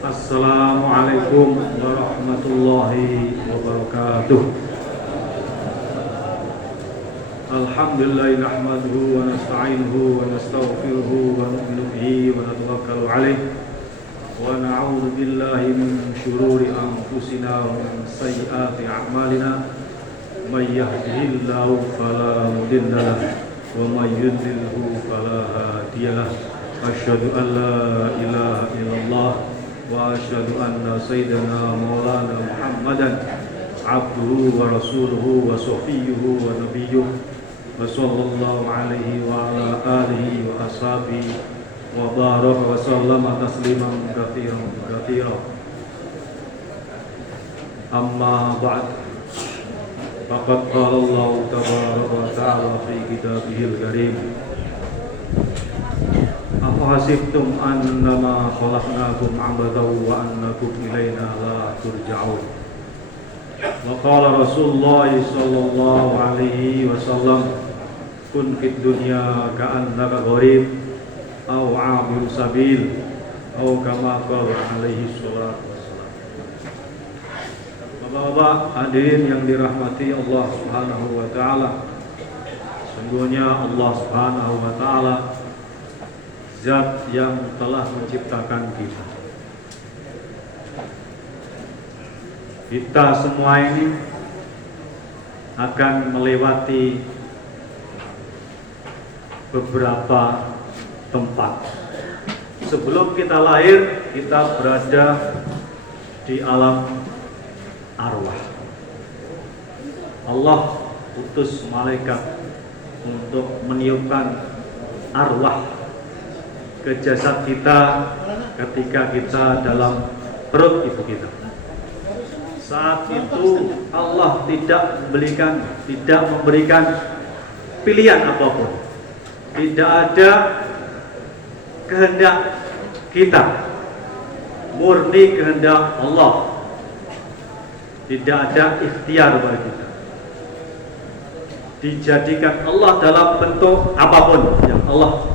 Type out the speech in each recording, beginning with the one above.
Assalamualaikum warahmatullahi wabarakatuh. Alhamdulillah nahmaduhu wa nasta'inuhu wa nastaghfiruhu wa nu'minu bihi wa natawakkalu alayhi wa na'udzu billahi min shururi anfusina wa min sayyiati a'malina may yahdihillahu fala mudilla lahu wa may yudlilhu fala hadiya lahu. Asyhadu an la ilaha illallah wa asyhadu anna sayyidana maulana Muhammadan abduhu wa rasuluhu wa safiyuhu wa nabiyyuhu wa sallallahu alaihi wa ala alihi wa ashabihi wa baraka wa sallama tasliman katsiran. Amma ba'd. Faqad qala Allah tabaraka wa ta'ala fi kitabihil karim. Afahasibtum annama khalaqnakum 'abathan wa annakum ilaina la turja'un. Wa qala Rasulullah sallallahu alaihi wasallam, kun fid dunya ka'annaka gharib aw 'abir sabil aw kama qala alaihi salatu wassalam. Bapak-bapak hadirin yang dirahmati Allah Subhanahu wa taala. Sungguhnya Allah Subhanahu wa taala Zat yang telah menciptakan kita. Kita semua ini akan melewati beberapa tempat. Sebelum kita lahir, kita berada di alam arwah. Allah utus malaikat untuk meniupkan arwah ke jasad kita ketika kita dalam perut ibu kita. Saat itu Allah tidak memberikan pilihan apapun. Tidak ada kehendak kita, murni kehendak Allah. Tidak ada ikhtiar bagi kita. Dijadikan Allah dalam bentuk apapun yang Allah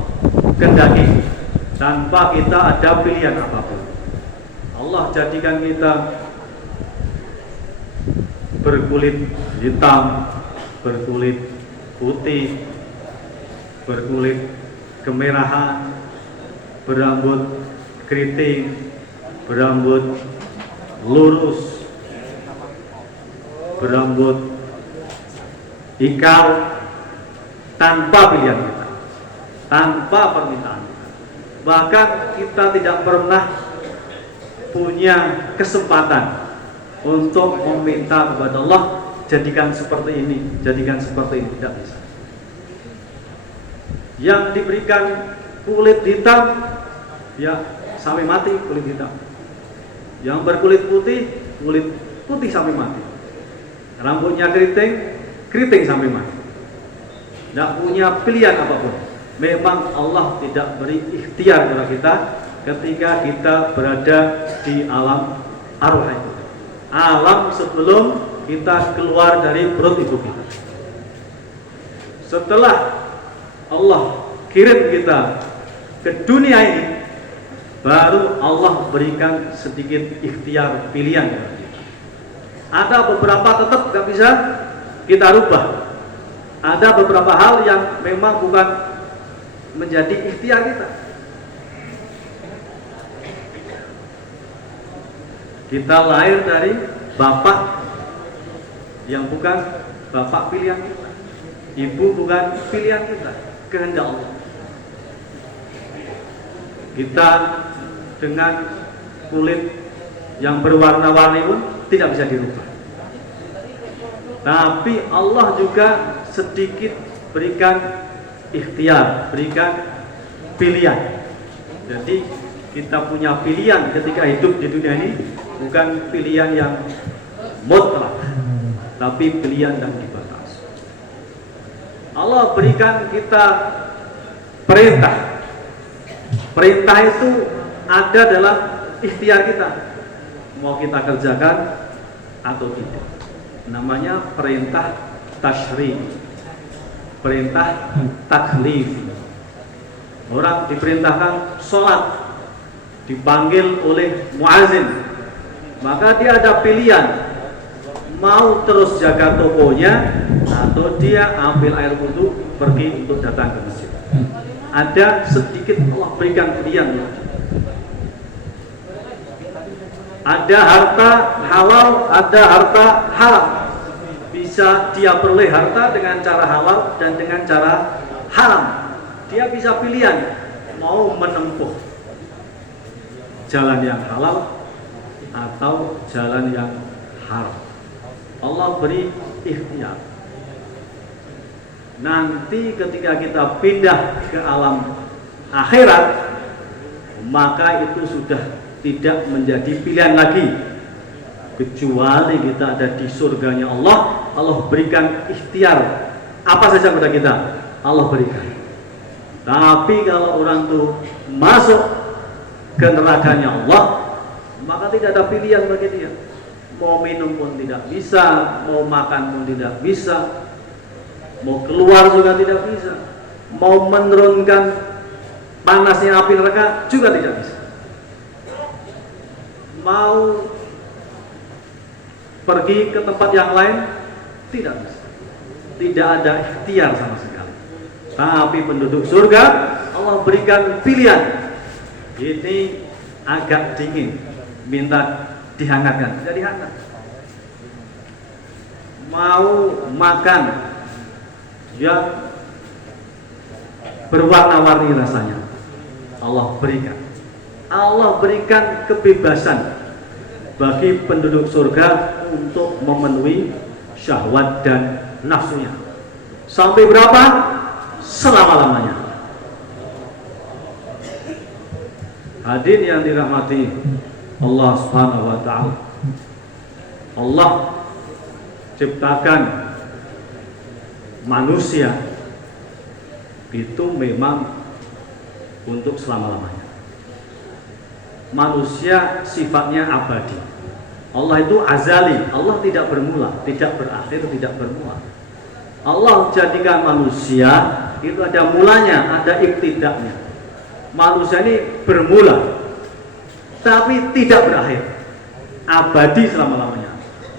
kehendaki, tanpa kita ada pilihan apapun. Allah jadikan kita berkulit hitam, berkulit putih, berkulit kemerahan, berambut keriting, berambut lurus, berambut ikal, tanpa pilihan kita, tanpa permintaan. Bahkan kita tidak pernah punya kesempatan untuk meminta kepada Allah, jadikan seperti ini, jadikan seperti ini, tidak bisa. Yang diberikan kulit hitam, ya sampai mati kulit hitam. Yang berkulit putih, kulit putih sampai mati. Rambutnya keriting sampai mati. Tidak punya pilihan apapun. Memang Allah tidak beri ikhtiar kepada kita ketika kita berada di alam arwah itu. Alam sebelum kita keluar dari perut ibu kita. Setelah Allah kirim kita ke dunia ini, baru Allah berikan sedikit ikhtiar pilihan kepada kita. Ada beberapa tetap gak bisa kita rubah. Ada beberapa hal yang memang bukan menjadi ikhtiar kita. Kita lahir dari bapak yang bukan bapak pilihan kita, ibu bukan pilihan kita, kehendak Allah. Kita dengan kulit yang berwarna-warni pun tidak bisa dirubah. Tapi Allah juga sedikit berikan ikhtiar, berikan pilihan. Jadi kita punya pilihan ketika hidup di dunia ini, bukan pilihan yang mutlak, tapi pilihan yang dibatasi. Allah berikan kita perintah. Perintah itu ada dalam ikhtiar kita, mau kita kerjakan atau tidak. Namanya perintah tasyri', perintah taklif. Orang diperintahkan sholat, dipanggil oleh muazin, maka dia ada pilihan, mau terus jaga tokonya atau dia ambil air wudhu pergi untuk datang ke masjid. Ada sedikit Allah berikan pilihan. Ada harta halal, ada harta haram. Bisa dia peroleh harta dengan cara halal dan dengan cara haram. Dia bisa pilihan mau menempuh jalan yang halal atau jalan yang haram. Allah beri ikhtiar. Nanti ketika kita pindah ke alam akhirat, maka itu sudah tidak menjadi pilihan lagi, kecuali kita ada di surganya Allah. Allah berikan ikhtiar apa saja kepada kita, Allah berikan. Tapi kalau orang itu masuk ke nerakanya Allah, maka tidak ada pilihan bagi dia. Mau minum pun tidak bisa, mau makan pun tidak bisa, mau keluar juga tidak bisa, mau menurunkan panasnya api neraka juga tidak bisa, mau pergi ke tempat yang lain tidak bisa, tidak ada ikhtiar sama sekali. Tapi penduduk surga Allah berikan pilihan. Ini agak dingin, minta dihangatkan, jadi hangat. Mau makan yang berwarna-warni rasanya, Allah berikan. Allah berikan kebebasan bagi penduduk surga untuk memenuhi syahwat dan nafsunya. Sampai berapa? Selama-lamanya. Hadirin yang dirahmati Allah Subhanahu wa taala. Allah ciptakan manusia itu memang untuk selama-lamanya. Manusia sifatnya abadi. Allah itu azali, Allah tidak bermula, tidak berakhir, tidak bermula. Allah jadikan manusia itu ada mulanya, ada iktidaknya. Manusia ini bermula, tapi tidak berakhir, abadi selama-lamanya.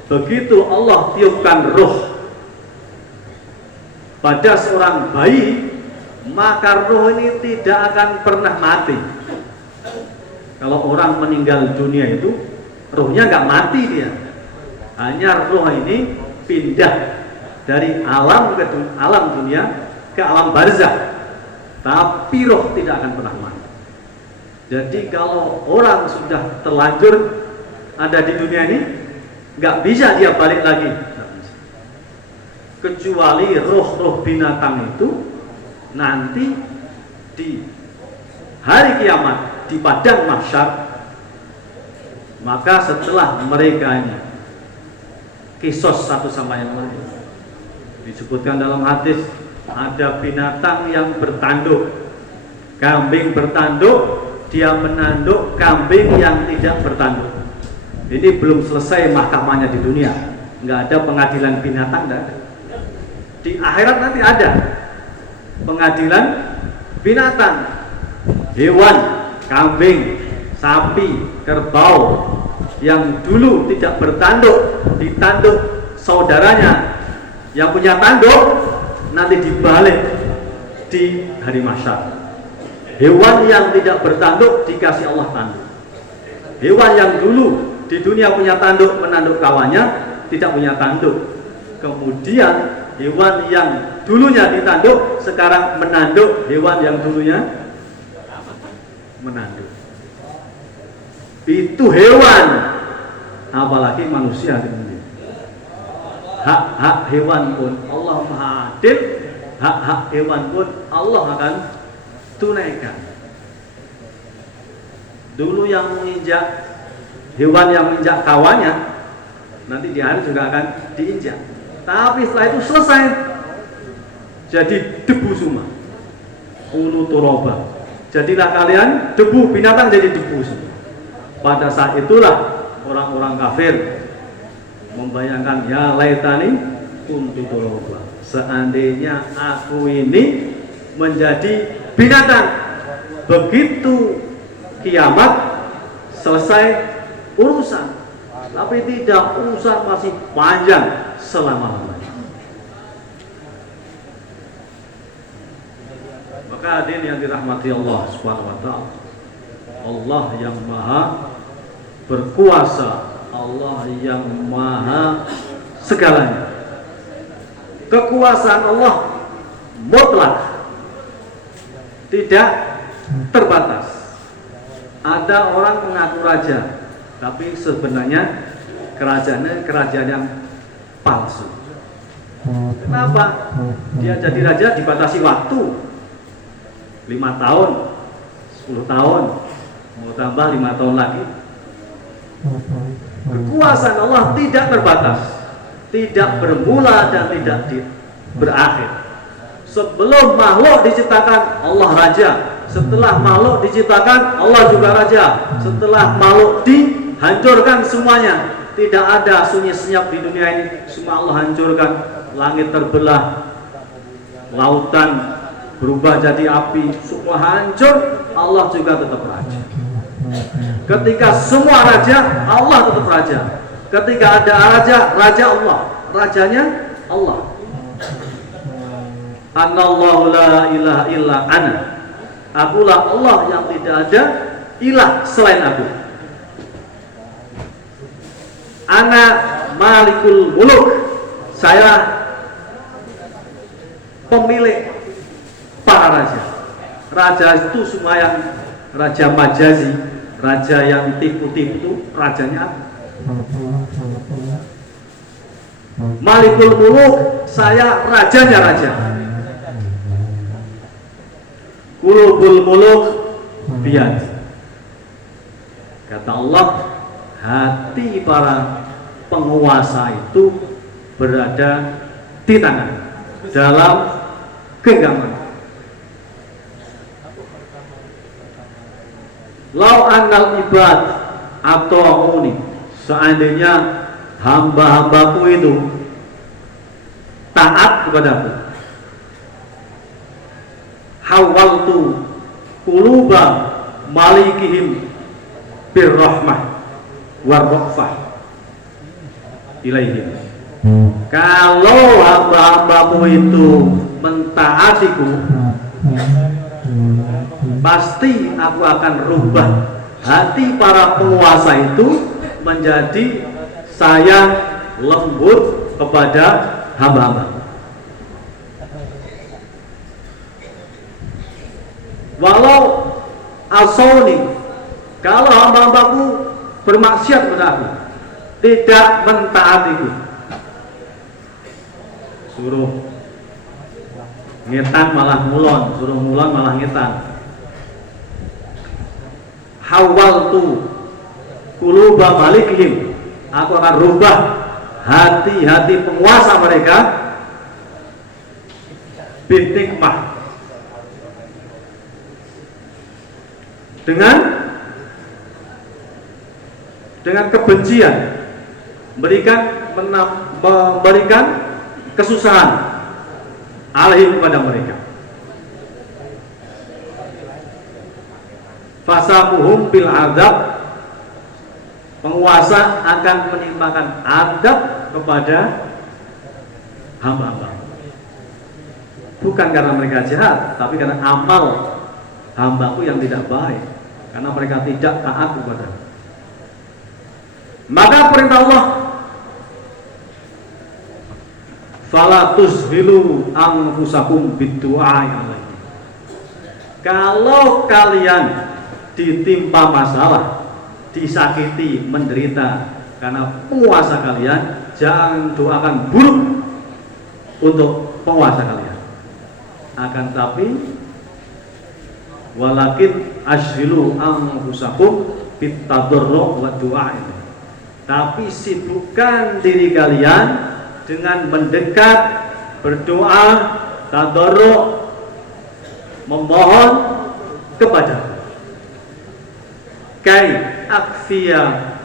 Begitu Allah tiupkan roh pada seorang bayi, maka roh ini tidak akan pernah mati. Kalau orang meninggal dunia itu rohnya nggak mati dia, hanya roh ini pindah dari alam ke alam dunia ke alam barzakh, tapi roh tidak akan pernah mati. Jadi kalau orang sudah terlanjur ada di dunia ini, nggak bisa dia balik lagi, kecuali roh-roh binatang itu nanti di hari kiamat di padang mahsyar. Maka setelah mereka ini kisos satu sama yang lain, disebutkan dalam hadis, ada binatang yang bertanduk, kambing bertanduk, dia menanduk kambing yang tidak bertanduk. Ini belum selesai mahkamahnya di dunia, nggak ada pengadilan binatang, nggak ada. Di akhirat nanti ada pengadilan binatang, hewan, kambing, sapi, kerbau yang dulu tidak bertanduk, ditanduk saudaranya yang punya tanduk, nanti dibalik di hari mahsyar. Hewan yang tidak bertanduk dikasih Allah tanduk. Hewan yang dulu di dunia punya tanduk, menanduk kawannya, tidak punya tanduk. Kemudian hewan yang dulunya ditanduk sekarang menanduk hewan yang dulunya menanduk. Itu hewan, apalagi manusia. Hak-hak hewan pun Allah Maha Adil, hak-hak hewan pun Allah akan tunaikan. Dulu yang menginjak hewan yang menginjak kawannya, nanti di hari juga akan diinjak. Tapi setelah itu selesai, jadi debu semua. Ulu turoba. Jadilah kalian debu, binatang jadi debu semua. Pada saat itulah orang-orang kafir membayangkan, ya laitani kuntu turoba. Seandainya aku ini menjadi binatang. Begitu kiamat selesai urusan. Tapi tidak, urusan masih panjang selama-lamanya. Maka hadirin yang dirahmati Allah Subhanahu wa taala, Allah yang maha berkuasa, Allah yang maha segalanya. Kekuasaan Allah mutlak, tidak terbatas. Ada orang mengaku raja, tapi sebenarnya kerajaannya kerajaan yang palsu. Kenapa? Dia jadi raja dibatasi waktu 5 tahun, 10 tahun, mau tambah 5 tahun lagi. Kekuasaan Allah tidak terbatas, tidak bermula dan tidak berakhir. Sebelum makhluk diciptakan, Allah raja. Setelah makhluk diciptakan, Allah juga raja. Setelah makhluk dihancurkan semuanya, tidak ada sunyi senyap di dunia ini, semua Allah hancurkan. Langit terbelah, lautan berubah jadi api, semua hancur, Allah juga tetap raja. Ketika semua raja, Allah tetap raja. Ketika ada raja, raja Allah, rajanya Allah. Anallahu la ilaha illa ana. Akulah Allah yang tidak ada ilah selain aku. Ana malikul muluk. Saya pemilik para raja. Raja itu semua yang raja majazi, raja yang tipu-tipu itu rajanya aku. Malikul muluk, saya rajanya raja. Qulubul muluk biyad. Kata Allah, hati para penguasa itu berada di tangan, dalam genggaman. Lau annal ibad atau uni, seandainya hamba-hambaku itu taat kepadaku, hawaltu quluba malikihim birrahmah warrafah ilaihim. Kalau hamba-hambaku itu mentaatiku, pasti aku akan rubah hati para penguasa itu menjadi sayang lembut kepada hamba-hamba. Walau asoni, kalau hamba-hambaku bermaksiat kepada aku, tidak mentaatiku, suruh ngetan malah mulon, suruh mulon malah ngetan. Hawaltu quluba malikihim, aku akan rubah hati-hati penguasa mereka binikmah, dengan kebencian, memberikan kesusahan alaihim kepada mereka. Fasamuhum bil adab, penguasa akan menimpakan adab kepada hamba-hamba. Bukan karena mereka jahat, tapi karena amal hambaku yang tidak baik, karena mereka tidak taat kepada. Maka perintah Allah, fala tuzhilu anfusakum biddu'a alaihi. Kalau kalian ditimpa masalah, disakiti, menderita karena penguasa kalian, jangan doakan buruk untuk penguasa kalian. Akan tapi walakin ashhilu anfusakum bitadarru wa du'a. Tapi sibukkan diri kalian dengan mendekat, berdoa, tadarru, memohon kepada kai akfiya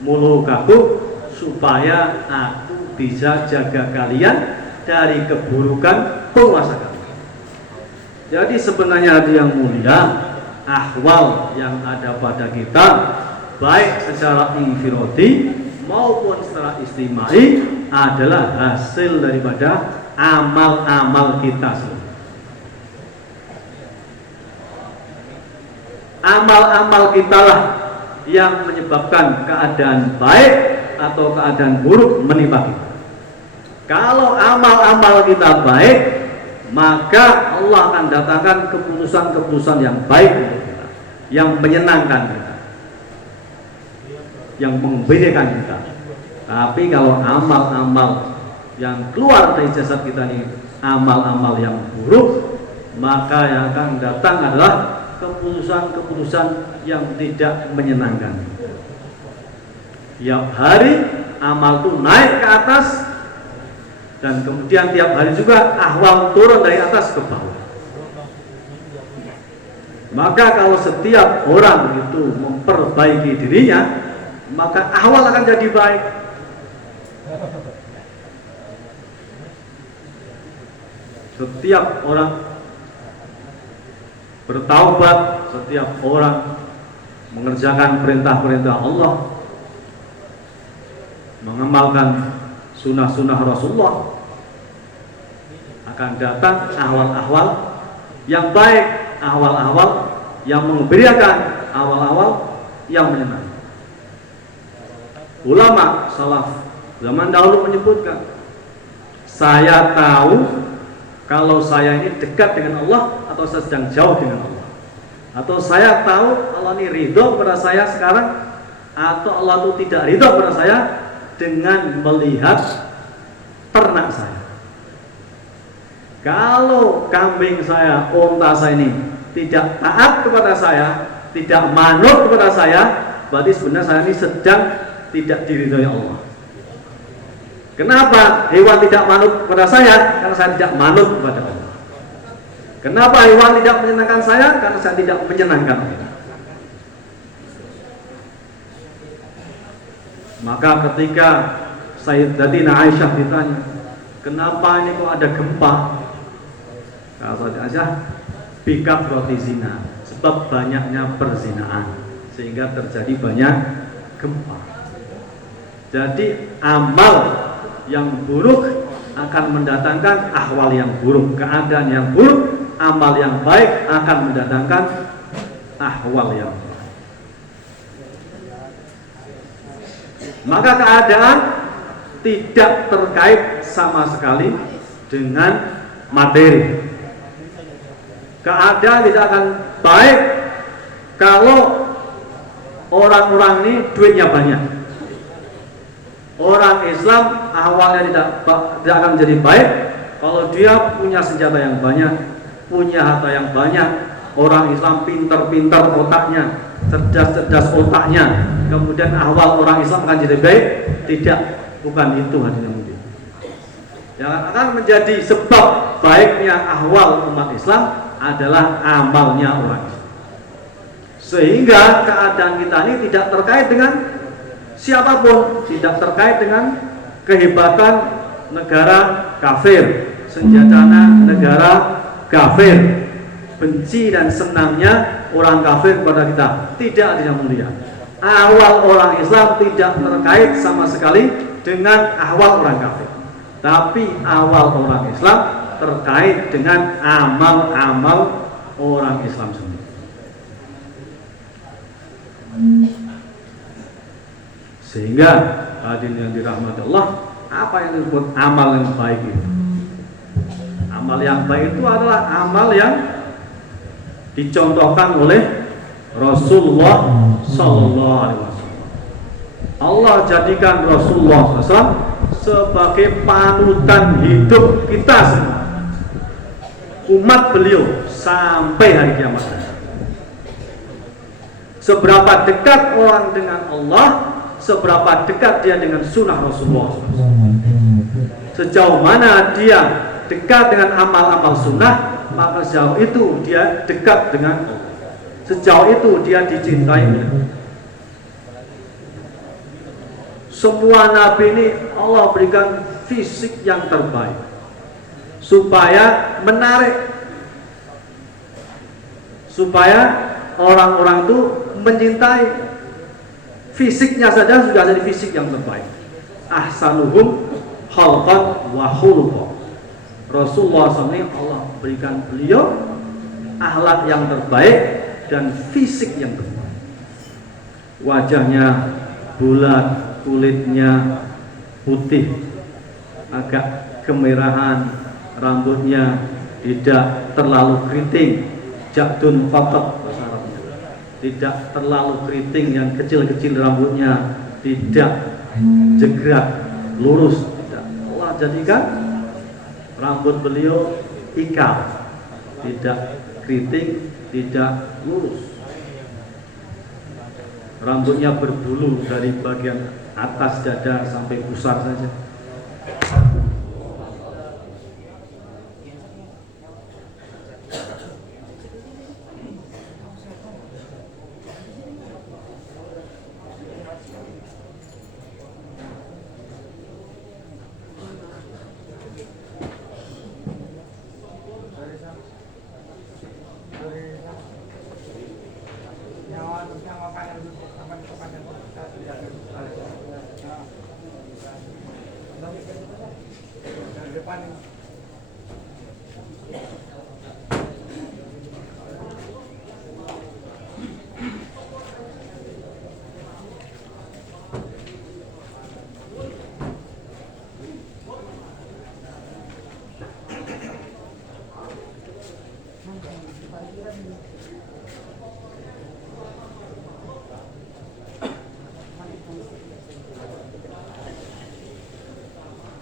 mulukaku, supaya aku bisa jaga kalian dari keburukan penguasa kalian. Jadi sebenarnya yang mulia, ahwal yang ada pada kita baik secara infiradi maupun secara istimai adalah hasil daripada amal-amal kita semua. Amal-amal kita lah yang menyebabkan keadaan baik atau keadaan buruk menimpa kita. Kalau amal-amal kita baik, maka Allah akan datangkan keputusan-keputusan yang baik untuk kita, yang menyenangkan kita, yang mengembirakan kita. Tapi kalau amal-amal yang keluar dari jasad kita ini amal-amal yang buruk, maka yang akan datang adalah keputusan-keputusan yang tidak menyenangkan. Tiap hari amal itu naik ke atas, dan kemudian tiap hari juga ahwal turun dari atas ke bawah. Maka kalau setiap orang itu memperbaiki dirinya, maka ahwal akan jadi baik. Setiap orang bertaubat, setiap orang mengerjakan perintah-perintah Allah, mengamalkan sunnah-sunnah Rasulullah, akan datang ahwal-ahwal yang baik, ahwal-ahwal yang mengembirakan, ahwal-ahwal yang menyenangkan. Ulama salaf zaman dahulu menyebutkan, saya tahu kalau saya ini dekat dengan Allah atau saya sedang jauh dengan Allah, atau saya tahu Allah ini ridho kepada saya sekarang atau Allah itu tidak ridho kepada saya dengan melihat ternak saya. Kalau kambing saya, unta saya ini tidak taat kepada saya, tidak manut kepada saya, berarti sebenarnya saya ini sedang tidak diridhoi Allah. Kenapa hewan tidak manut kepada saya? Karena saya tidak manut kepada Allah. Kenapa hewan tidak menyenangkan saya? Karena saya tidak menyenangkan Allah. Maka ketika Sayyidatina Aisyah ditanya, kenapa ini kok ada gempa? Kata Aisyah, bikaf roti zina, sebab banyaknya perzinaan sehingga terjadi banyak gempa. Jadi amal yang buruk akan mendatangkan ahwal yang buruk, keadaan yang buruk. Amal yang baik akan mendatangkan ahwal yang baik. Maka keadaan tidak terkait sama sekali dengan materi. Keadaan tidak akan baik kalau orang-orang ini duitnya banyak. Orang Islam awalnya tidak akan menjadi baik kalau dia punya senjata yang banyak, punya harta yang banyak. Orang Islam pintar-pintar otaknya, cerdas-cerdas otaknya, kemudian awal orang Islam akan jadi baik. Tidak, bukan itu hadirin mungkin. Yang akan menjadi sebab baiknya ahwal umat Islam adalah amalnya orang Islam. Sehingga keadaan kita ini tidak terkait dengan siapapun, tidak terkait dengan kehebatan negara kafir, senjatanya negara kafir, benci dan senangnya orang kafir kepada kita. Tidak, tidak mulia. Awal orang Islam tidak terkait sama sekali dengan awal orang kafir, tapi awal orang Islam terkait dengan amal-amal orang Islam sendiri. Sehingga hadirin yang dirahmati Allah, apa yang disebut amal yang baik itu? Amal yang baik itu adalah amal yang dicontohkan oleh Rasulullah Sallallahu Alaihi Wasallam. Allah jadikan Rasulullah SAW sebagai panutan hidup kita semua, umat beliau sampai hari kiamat. Seberapa dekat orang dengan Allah, seberapa dekat dia dengan sunnah Rasulullah SAW. Sejauh mana dia dekat dengan amal-amal sunnah, maka sejauh itu dia dekat dengan Allah. Sejauh itu dia dicintai oleh Allah. Semua nabi ini Allah berikan fisik yang terbaik supaya menarik, supaya orang-orang itu mencintai. fisiknya saja sudah jadi fisik yang terbaik. Ahsanuhum khalqan wa khuluqan. Rasulullah SAW Allah berikan beliau akhlak yang terbaik dan fisik yang terbaik. Wajahnya bulat, kulitnya putih, agak kemerahan, rambutnya tidak terlalu keriting, jadun fatat bahasa Arabnya. Tidak terlalu keriting yang kecil-kecil rambutnya, tidak jegrak, lurus, tidak. Allah jadikan rambut beliau ikal, tidak keriting, tidak lurus. Rambutnya berbulu dari bagian atas dada sampai pusar saja.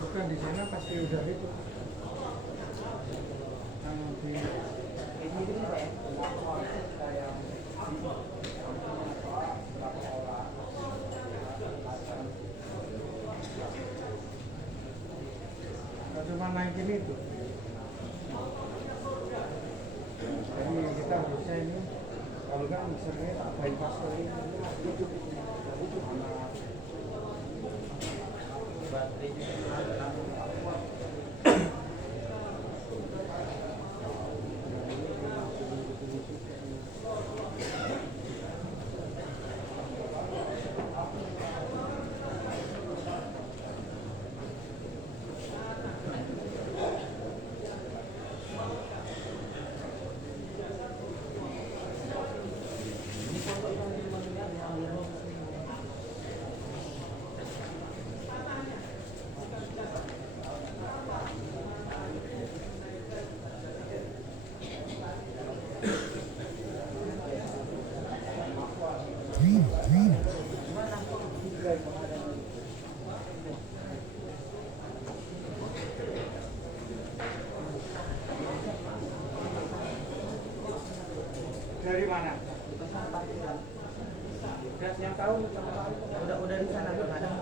Bukan di sana pasti udah itu. Cuma naikin itu. Jadi kita harusnya ini kalau nggak misalnya tak bypass lagi. Dari mana? Yang tahu udah di sana, ada di sana.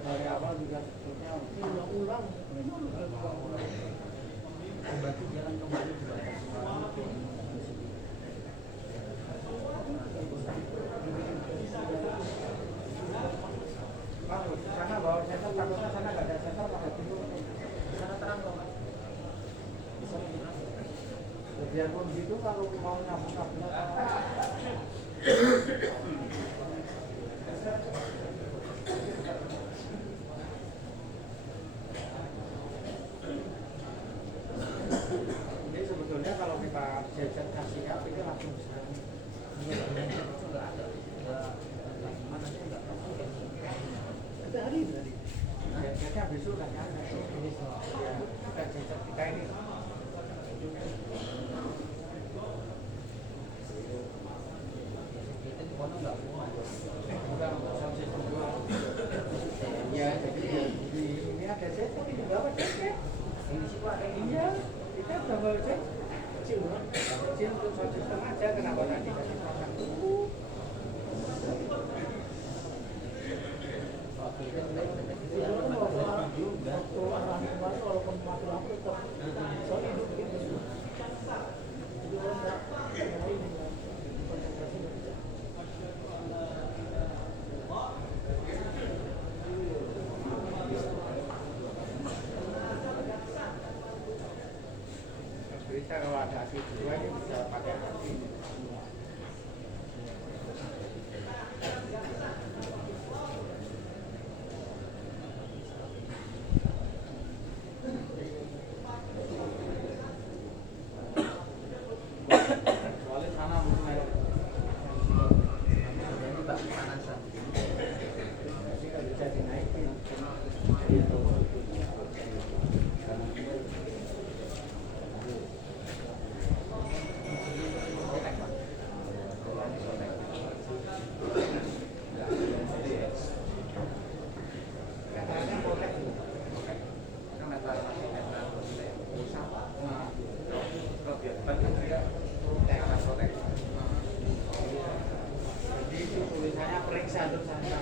Dari awal juga sebetulnya ulang-ulang. Berarti jalan kembali sana bawa sensor, takutnya sana nggak ada sensor, pakai pintu. Sana terang kok, Mas. Biarpun gitu kalau mau nyambung-nyambung ini sebetulnya jajan kasih apa itu langsung sekarang. Itu nggak ada. Mana sih nggak tahu. Ada hari tadi. Jajan besok kan ada. Ini ya kita jajan kita ini. Ya, jadi ini ada cek, tapi juga apa cek? Ini sih ada iya, kita udah bawa cek kecil, kecil untuk 1,5 aja. Kenapa tadi kasih makan dulu? Bisa kalau ada hati dua ini bisa pakai hati. Soalnya sana mulai jadi bak panasan. Jadi kalau bisa dinaikin. Tulisannya periksa terus saya.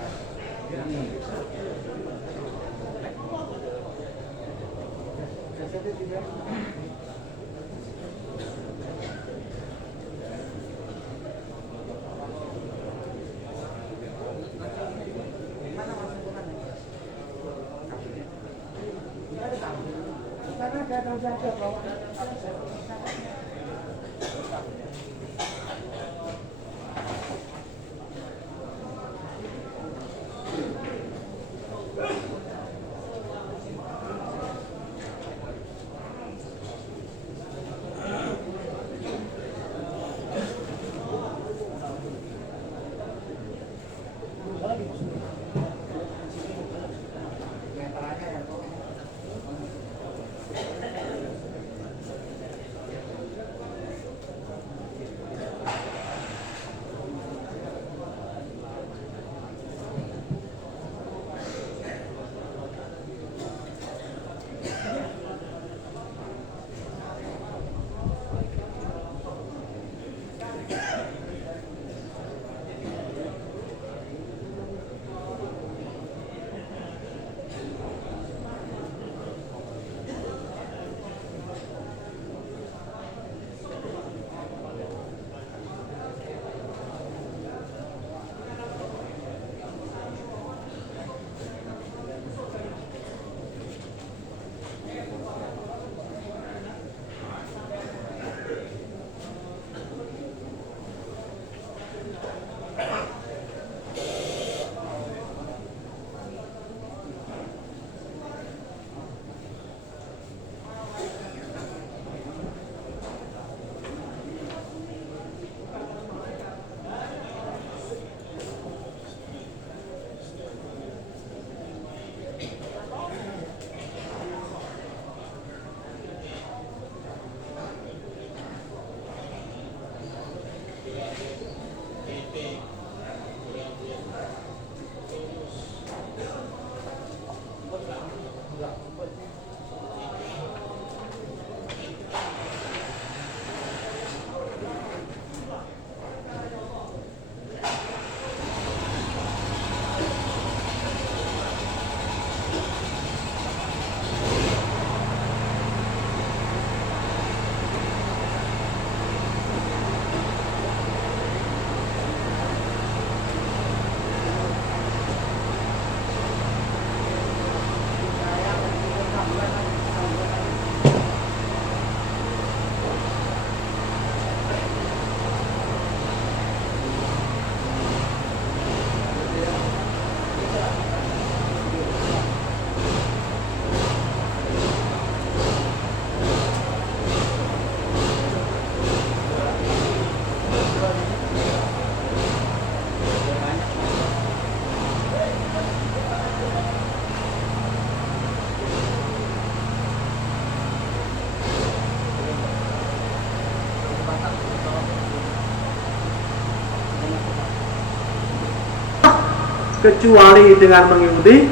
kecuali dengan mengikuti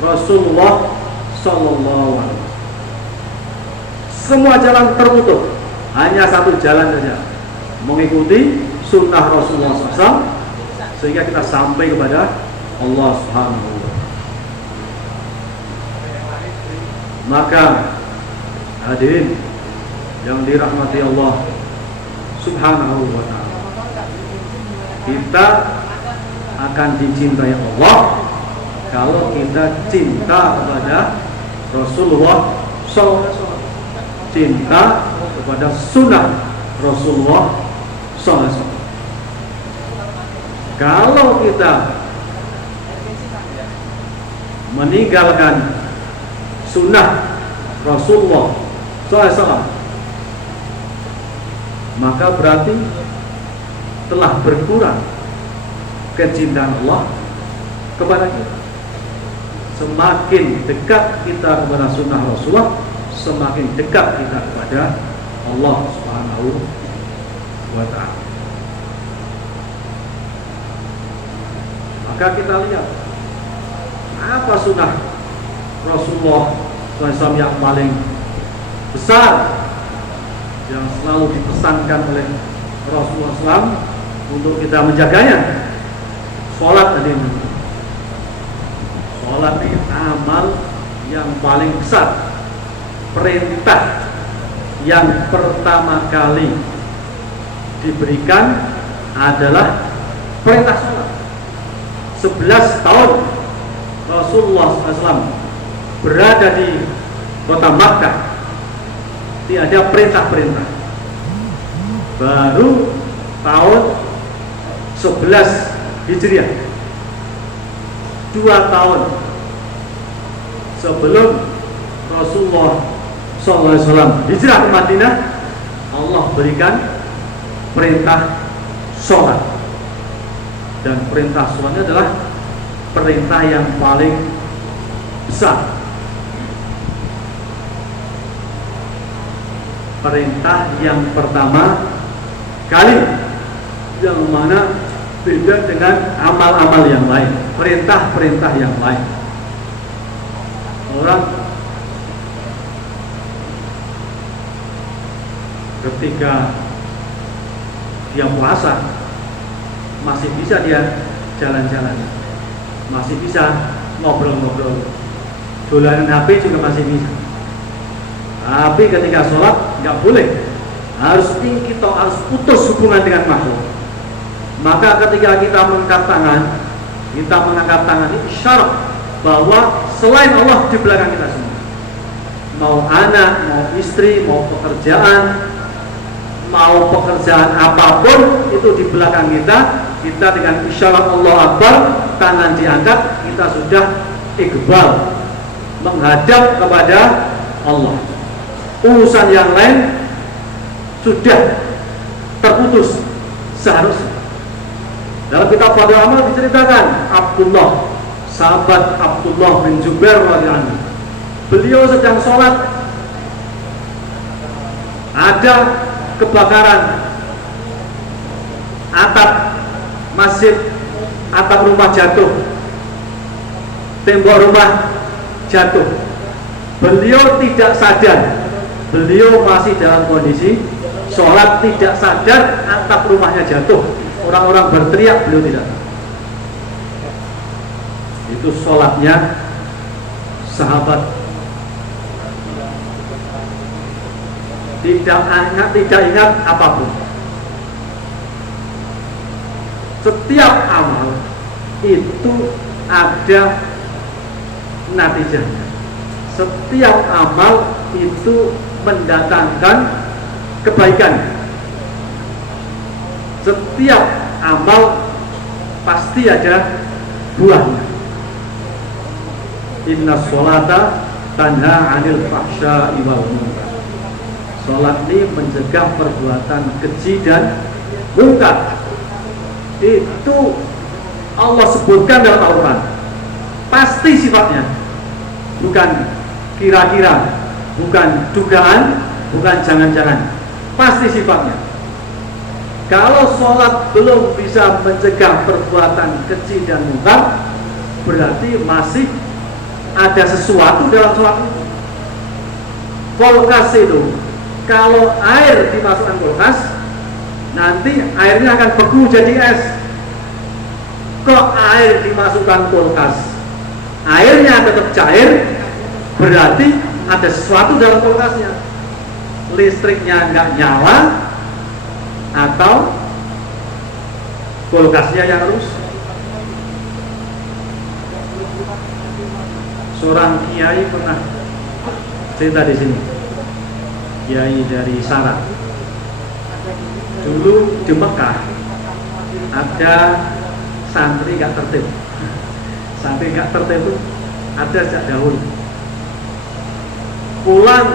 Rasulullah Sallallahu Alaihi Wasallam. Semua jalan tertutup, hanya satu jalan saja, mengikuti sunnah Rasulullah SAW, sehingga kita sampai kepada Allah Subhanahu Wa Taala. Maka hadirin yang dirahmati Allah Subhanahu Wa Taala, kita akan dicintai Allah kalau kita cinta kepada Rasulullah SAW, cinta kepada sunnah Rasulullah SAW. Kalau kita meninggalkan sunnah Rasulullah SAW, maka berarti telah berkurang kecintaan Allah kepada kita. Semakin dekat kita kepada sunnah Rasulullah, semakin dekat kita kepada Allah Subhanahu Wa Ta'ala. Maka kita lihat apa sunnah Rasulullah SAW yang paling besar, yang selalu dipesankan oleh Rasulullah SAW untuk kita menjaganya. Sholat tadi, sholat ini amal yang paling besar. Perintah yang pertama kali diberikan adalah perintah sholat. 11 tahun Rasulullah SAW berada di kota Makkah, tidak ada perintah-perintah. Baru tahun 11 Hijriah, 2 tahun sebelum Rasulullah SAW hijrah ke Madinah, Allah berikan perintah sholat. Dan perintah sholatnya adalah perintah yang paling besar. Perintah yang pertama kali, yang mana beda dengan amal-amal yang lain, perintah-perintah yang lain. Orang ketika dia puasa masih bisa dia jalan-jalan, masih bisa ngobrol-ngobrol, dolanan HP juga masih bisa. Tapi ketika sholat nggak boleh, harus putus hubungan dengan makhluk. Maka ketika kita mengangkat tangan, ini isyarat bahwa selain Allah di belakang kita semua. Mau anak, mau istri, mau pekerjaan apapun itu di belakang kita. Kita dengan isyarat Allah Akbar, tangan diangkat, kita sudah iqbal, menghadap kepada Allah. Urusan yang lain sudah terputus seharusnya. Dalam kitab Fadhil Amal diceritakan sahabat Abdullah bin Jubair radhiyallahu anhu. Beliau sedang sholat, ada kebakaran atap masjid, atap rumah jatuh, tembok rumah jatuh. Beliau tidak sadar, beliau masih dalam kondisi sholat, tidak sadar atap rumahnya jatuh. Orang-orang berteriak, beliau tidak. Itu sholatnya sahabat. Tidak ingat apapun. Setiap amal itu ada natijahnya. Setiap amal itu mendatangkan kebaikan. Setiap amal pasti ada buahnya. Inna sholata tanha 'anil fahsya'i wal munkar. Sholat ini mencegah perbuatan keji dan munkar. Itu Allah sebutkan dalam Al-Quran. Pasti sifatnya, bukan kira-kira, bukan dugaan, bukan jangan-jangan. Pasti sifatnya. Kalau sholat belum bisa mencegah perbuatan keji dan munkar, berarti masih ada sesuatu dalam sholat itu. Kulkas itu, kalau air dimasukkan kulkas, nanti airnya akan beku jadi es. Kok air dimasukkan kulkas, airnya tetap cair, berarti ada sesuatu dalam kulkasnya. Listriknya nggak nyala, atau kulkasnya yang rusak. Seorang kiai pernah cerita di sini, kiai dari Sarat. Dulu di Mekah ada santri nggak tertib. Santri nggak tertib itu ada sejak dahulu. Pulang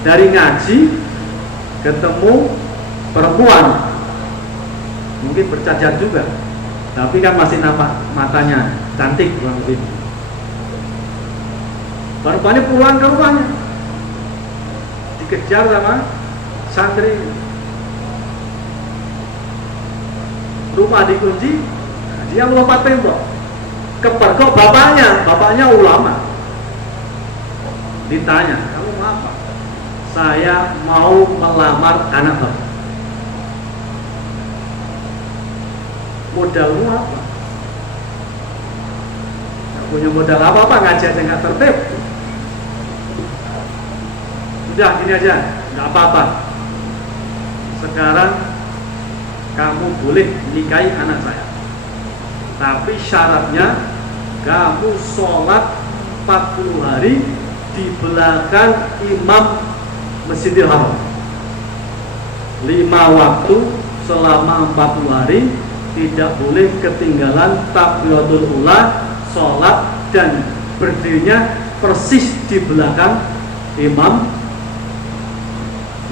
dari ngaji ketemu perempuan, mungkin bercacat juga, tapi kan masih nampak matanya cantik kurang lebih. Perempuannya pulang ke rumahnya, dikejar sama santri. Rumah dikunci, dia melompat tembok, kepergok bapaknya ulama. Ditanya, kamu mau apa? Saya mau melamar anak bapak. Modalmu apa? Gak punya modal apa-apa, ngaji aja gak tertib. Udah gini aja, gak apa-apa. Sekarang kamu boleh nikahi anak saya, tapi syaratnya kamu sholat 40 hari di belakang imam Masjidil Haram, 5 waktu selama 40 hari. Tidak boleh ketinggalan takbiratul ula, sholat dan berdirinya persis di belakang imam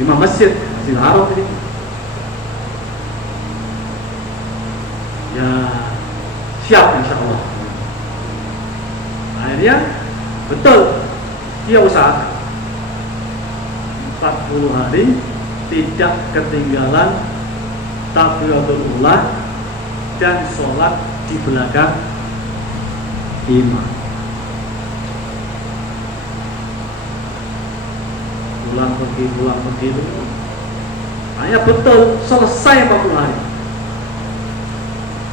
Masjidil Haram ini. Ya siap insya Allah. Akhirnya betul dia usahakan 40 hari tidak ketinggalan takbiratul ula dan sholat di belakang imam. Pulang pergi hanya betul selesai 40 hari.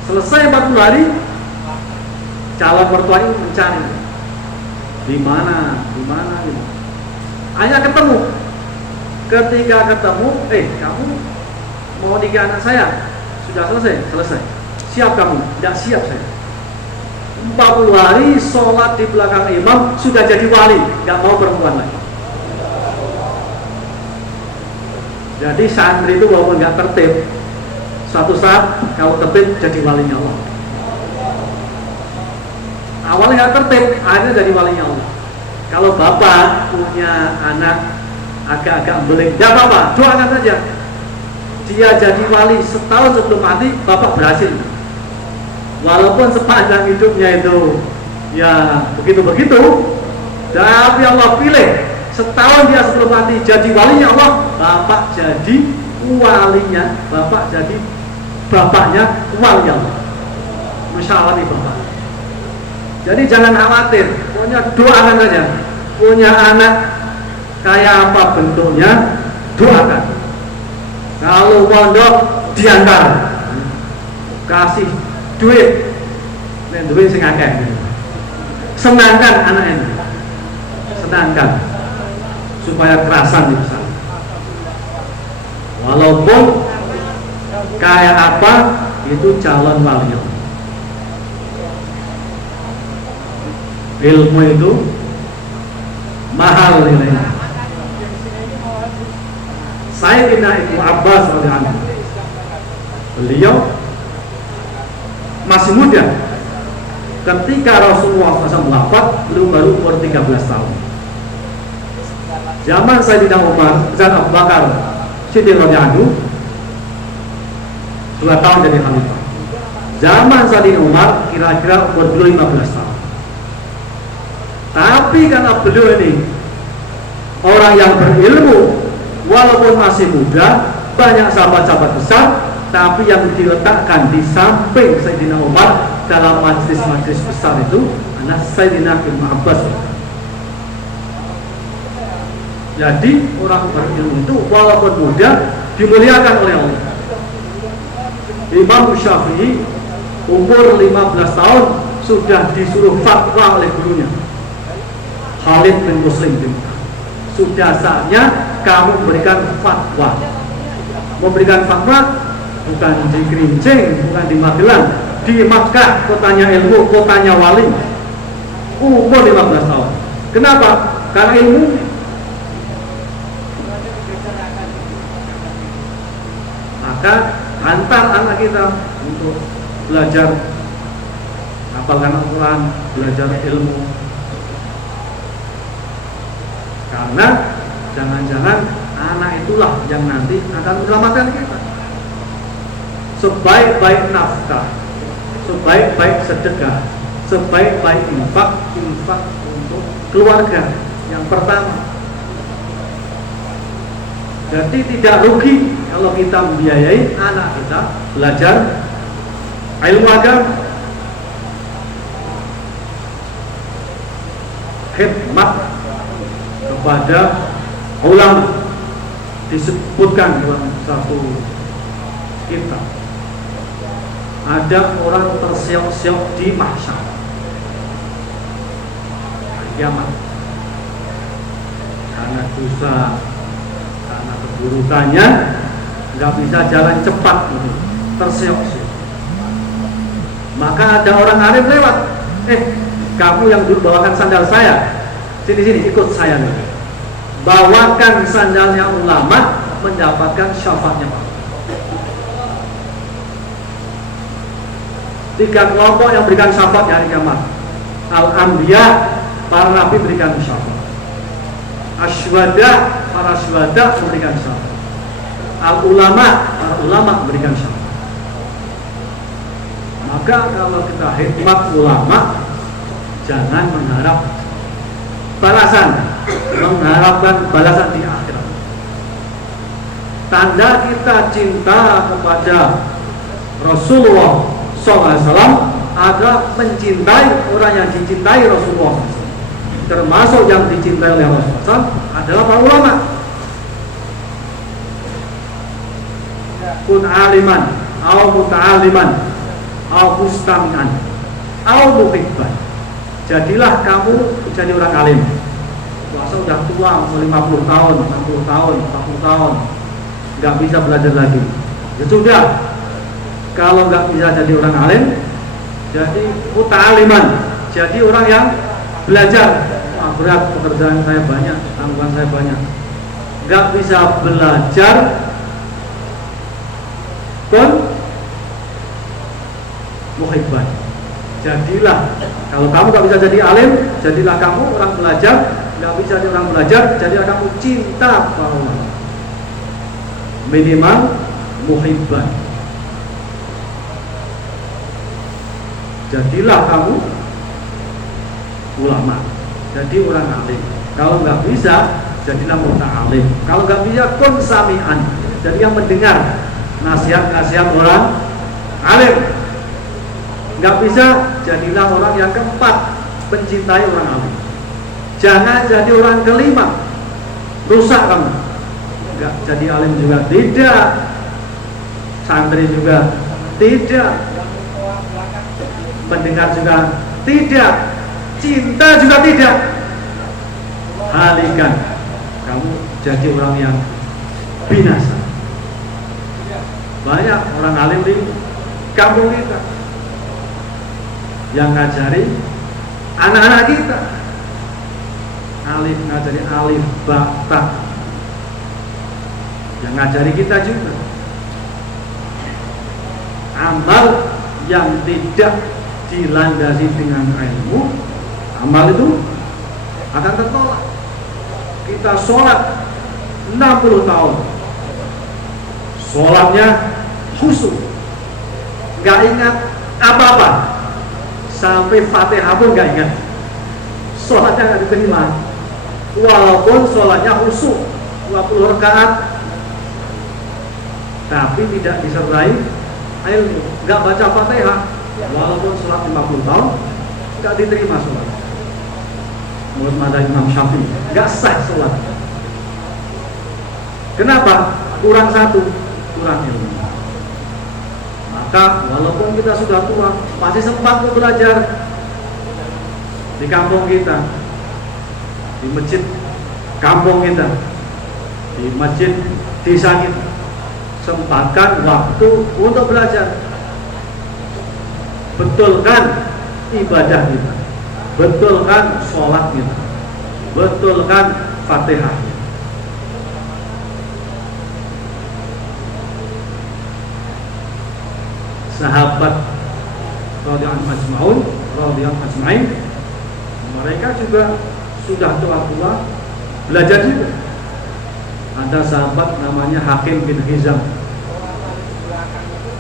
Selesai 40 hari, calon mertuanya mencari di mana. Hanya ketemu. Ketika ketemu, kamu mau nikah anak saya? Sudah selesai. Siap kamu? Tidak siap saya. 40 hari sholat di belakang imam, sudah jadi wali, nggak mau perempuan lagi. Jadi santri itu walaupun nggak tertib, suatu saat kalau tertib jadi walinya Allah. Awalnya nggak tertib, akhirnya jadi walinya Allah. Kalau bapak punya anak agak-agak beling, nggak apa-apa, doakan saja. Dia jadi wali setahun sebelum mati, bapak berhasil. Walaupun sepanjang hidupnya itu ya begitu-begitu, tapi Allah pilih setahun dia sebelum mati jadi walinya Allah, bapak jadi walinya, bapak jadi bapaknya wali Allah. Masya Allah nih bapak. Jadi jangan khawatir, pokoknya doakan saja. Punya anak kayak apa bentuknya, doakan. Kalau pondok diantar, kasih duit, duit sing akeh. Senangkan anak ini, senangkan supaya kerasan di sana. Walaupun kayak apa itu calon wali. Ilmu itu mahal nilainya. Sayyidina Ibnu Abbas radhiyallahu anhu, beliau masih muda ketika Rasulullah SAW wafat, beliau baru umur 13 tahun. Zaman Sayyidina Umar, Abu Bakar Siddiq radhiyallahu anhu 2 tahun jadi khalifah. Zaman Sayyidina Umar kira-kira umur beliau 15 tahun. Tapi karena beliau ini orang yang berilmu, walaupun masih muda, banyak sahabat-sahabat besar, tapi yang diletakkan di samping Sayyidina Umar dalam majlis-majlis besar itu adalah Sayyidina Ibnu Abbas. Jadi orang berilmu itu walaupun muda dimuliakan oleh Allah. Imam Syafi'i umur 15 tahun sudah disuruh fatwa oleh gurunya Khalid bin Muslim. Sudah saatnya kamu memberikan fatwa. Memberikan fatwa bukan di Gerincing, bukan di Magelang, di Makkah, kotanya ilmu, kotanya wali. Umur 15 tahun. Kenapa? Karena ilmu. Maka antar anak kita untuk belajar hafalkan Al-Quran, belajar ilmu. Karena jangan-jangan anak itulah yang nanti akan menyelamatkan kita. Sebaik-baik nafkah, sebaik-baik sedekah, sebaik-baik infak untuk keluarga yang pertama. Jadi tidak rugi kalau kita membiayai anak kita belajar ilmu agama. Khidmat kepada ulama disebutkan dalam satu kitab. Ada orang terseok-seok di mahsyar kiamat karena dosa, karena keburukannya nggak bisa jalan cepat, terseok-seok. Maka ada orang alim lewat, kamu yang dulu bawakan sandal saya, sini ikut saya nih. Bawakan sandalnya ulama, mendapatkan syafaatnya. 3 kelompok yang berikan syafaat di hari kiamat. Al-Anbiya, para nabi berikan syafaat. Asyuhada, para syuhada memberikan syafaat. Al-ulama, para ulama memberikan syafaat. Maka kalau kita khidmat ulama, jangan mengharap balasan, mengharapkan balasan di akhirat. Tanda kita cinta kepada Rasulullah SAW adalah mencintai orang yang dicintai Rasulullah SAW. Termasuk yang dicintai oleh Rasulullah SAW adalah para ulama. Kun aliman, au muta'aliman, au mustami'an, au muhibban. Jadilah kamu jadi orang alim. Masa udah tua, 50 tahun, 60 tahun, 40 tahun, nggak bisa belajar lagi. Ya sudah, kalau nggak bisa jadi orang alim, jadi muta'aliman, jadi orang yang belajar. Berat, pekerjaan saya banyak, tanggungan saya banyak, nggak bisa belajar pun muhibban. Jadilah, kalau kamu nggak bisa jadi alim, jadilah kamu orang belajar. Nggak bisa jadi orang belajar, jadilah kamu cinta para ulama. Minimal muhibban. Jadilah kamu ulama, jadi orang alim. Kalau nggak bisa, jadilah muta'alim. Kalau nggak bisa, kun sami'an, jadi yang mendengar nasihat-nasihat orang alim. Nggak bisa, jadilah orang yang keempat, mencintai orang alim. Jangan jadi orang kelima, rusak kamu. Nggak jadi alim juga tidak, santri juga tidak, pendengar juga tidak, cinta juga tidak. Halikan, kamu jadi orang yang binasa. Banyak orang alim di kampung kita yang ngajari anak-anak kita, alif ngajari alif ba ta, yang ngajari kita juga. Amal yang tidak dilandasi dengan ilmu, amal itu akan tertolak. Kita sholat 60 tahun, sholatnya khusyuk, nggak ingat apa-apa, sampai Fatihah pun nggak ingat, sholatnya nggak diterima. Walaupun sholatnya khusyuk 20 rakaat, tapi tidak disertai ilmu, nggak baca Fatihah, walaupun sholat 50 tahun nggak diterima sholat. Menurut mazhab Imam Syafi'i nggak sah sholat. Kenapa? Kurang satu, kurang ilmu. Maka walaupun kita sudah tua, masih sempat untuk belajar di kampung kita, di masjid kampung kita, di masjid desa kita, sempatkan waktu untuk belajar. Betulkan ibadah kita, betulkan sholat kita, betulkan Fatihah. Sahabat radhiyallahu ajma'in, mereka juga sudah tua-tua belajar juga. Ada sahabat namanya Hakim bin Hizam,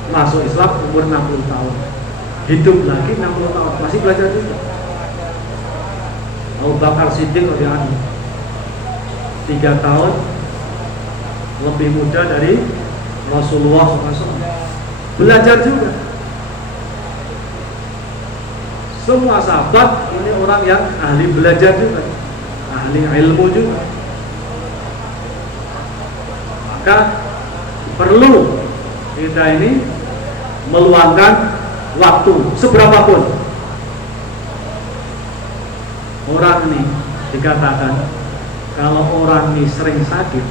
masuk Islam umur 60 tahun, hidup lagi 60 tahun, masih belajar juga. Abu Bakar Siddiq radhiyallahu 3 tahun lebih muda dari Rasulullah SAW, belajar juga. Semua sahabat ini orang yang ahli belajar juga, ahli ilmu juga. Maka perlu kita ini meluangkan waktu seberapapun. Orang ini dikatakan kalau orang ini sering sakit,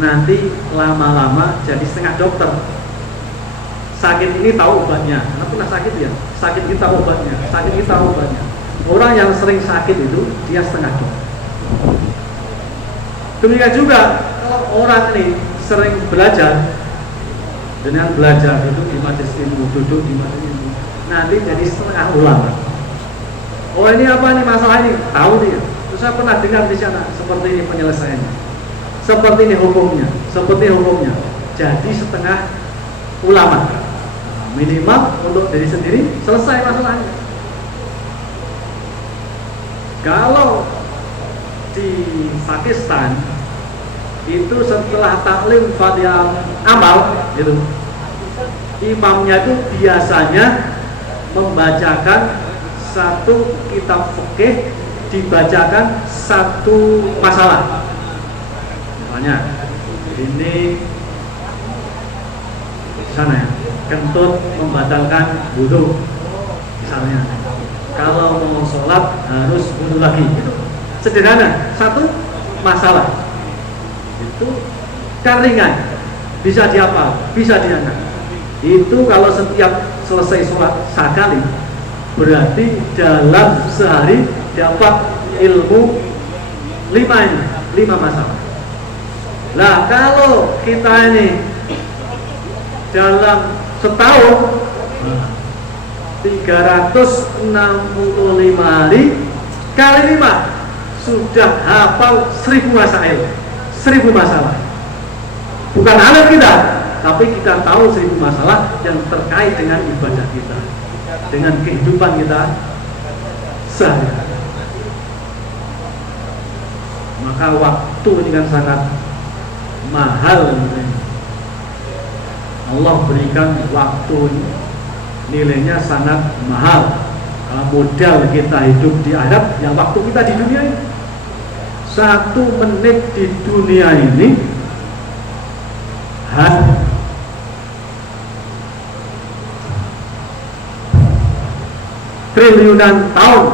nanti lama-lama jadi setengah dokter. Sakit ini tahu obatnya, karena pernah sakit ya, sakit kita obatnya, sakit kita obatnya. Orang yang sering sakit itu dia setengah dokter. Demikian juga kalau orang ini sering belajar, dengan belajar itu di majelis ilmu, duduk di majelis ilmu, nanti jadi setengah ulama. Oh ini apa nih masalah ini? Tahu dia. Terus saya pernah dengar di sana seperti ini penyelesaiannya, seperti ini hukumnya, seperti hukumnya. Jadi setengah ulama. Minimal untuk diri sendiri selesai masalahnya. Kalau di Pakistan itu setelah taklim Fatihah amal itu, imamnya itu biasanya membacakan satu kitab fikih, dibacakan satu masalah. Misalnya ini sana ya, kentut membatalkan wudu misalnya. Kalau mau sholat harus wudu lagi. Itu sederhana, satu masalah. Itu kan ringan, bisa dihafal, bisa diangkat. Itu kalau setiap selesai sholat sekali, berarti dalam sehari dapat ilmu 5 masalah. Nah kalau kita ini dalam setahun 365 hari kali 5 sudah hafal 1000 masail, 1000 masalah. Bukan alat kita, tapi kita tahu 1000 masalah yang terkait dengan ibadah kita, dengan kehidupan kita sehari-hari. Maka waktu ini kan sangat mahal. Allah berikan waktu ini, nilainya sangat mahal. Modal kita hidup di akhirat, yang waktu kita di dunia ini. 1 menit di dunia ini triliunan tahun.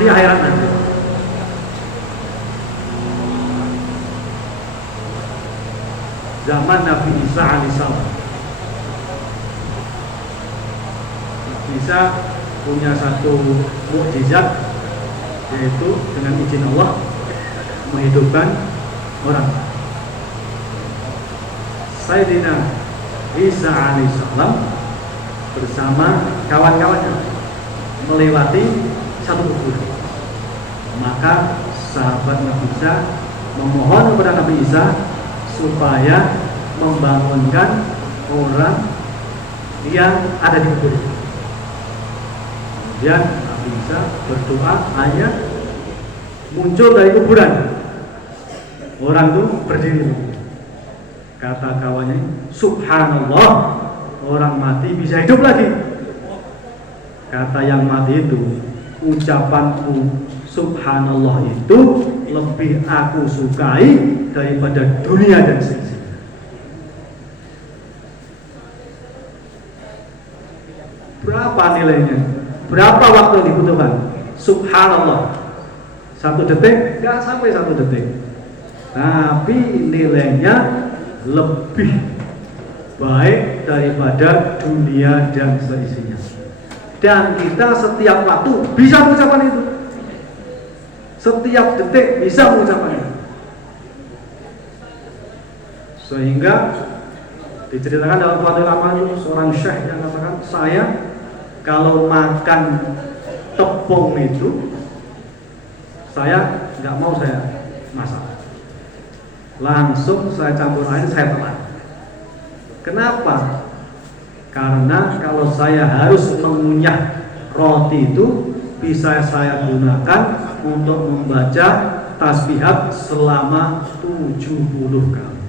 Di akhirat nanti. Zaman Nabi Isa alaihissalam, Isa punya satu mukjizat, yaitu dengan izin Allah menghidupkan orang. Sayyidina Isa alaihissalam bersama kawan-kawannya melewati satu kuburan. Maka sahabat Nabi Isa memohon kepada Nabi Isa supaya membangunkan orang yang ada di kubur. Kemudian Nabi Isa berdoa hanya muncul dari kuburan. Orang itu berdiri. Kata kawannya, subhanallah, orang mati bisa hidup lagi. Kata yang mati itu, ucapanku subhanallah itu lebih aku sukai daripada dunia dan seisinya. Berapa nilainya? Berapa waktu yang dibutuhkan? Subhanallah 1 detik? Gak sampai 1 detik. Tapi nilainya lebih baik daripada dunia dan seisinya. Dan kita setiap waktu bisa mengucapkan itu. Setiap detik bisa mengucapkan itu. Sehingga diceritakan dalam suatu amal itu seorang syekh yang katakan, saya kalau makan tepung itu saya nggak mau saya masak. Langsung saya campur air, saya telan. Kenapa? Karena kalau saya harus mengunyah roti itu bisa saya gunakan untuk membaca tasbihat selama 70 kali.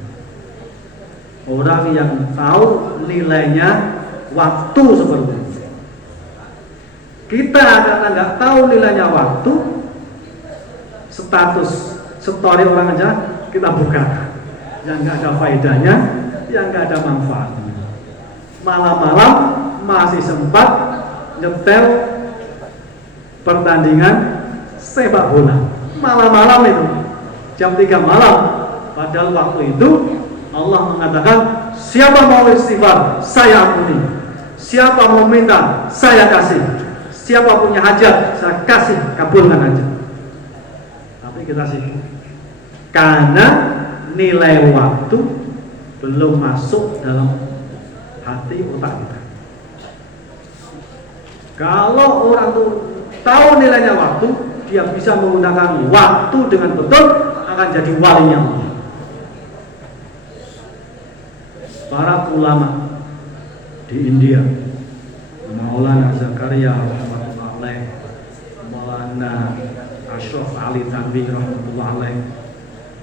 Orang yang tahu nilainya waktu seperti itu. Kita karena nggak tahu nilainya waktu, status story orang aja kita buka, yang nggak ada faedahnya, yang nggak ada manfaatnya. Malam-malam masih sempat nyetel pertandingan sepak bola. Malam-malam itu jam 3 malam. Padahal waktu itu Allah mengatakan, siapa mau istighfar, saya ampuni. Siapa mau minta, saya kasih. Siapa punya hajat, saya kasih, kabulkan aja. Tapi kita sibuk karena nilai waktu belum masuk dalam hati otak kita. Kalau orang itu tahu nilainya waktu, dia bisa menggunakan waktu dengan betul, akan jadi walinya Allah. Para ulama di India, Maulana Zakaria rahmatullah alaih, Maulana Ashraf Ali Tanvi rahmatullah alaih,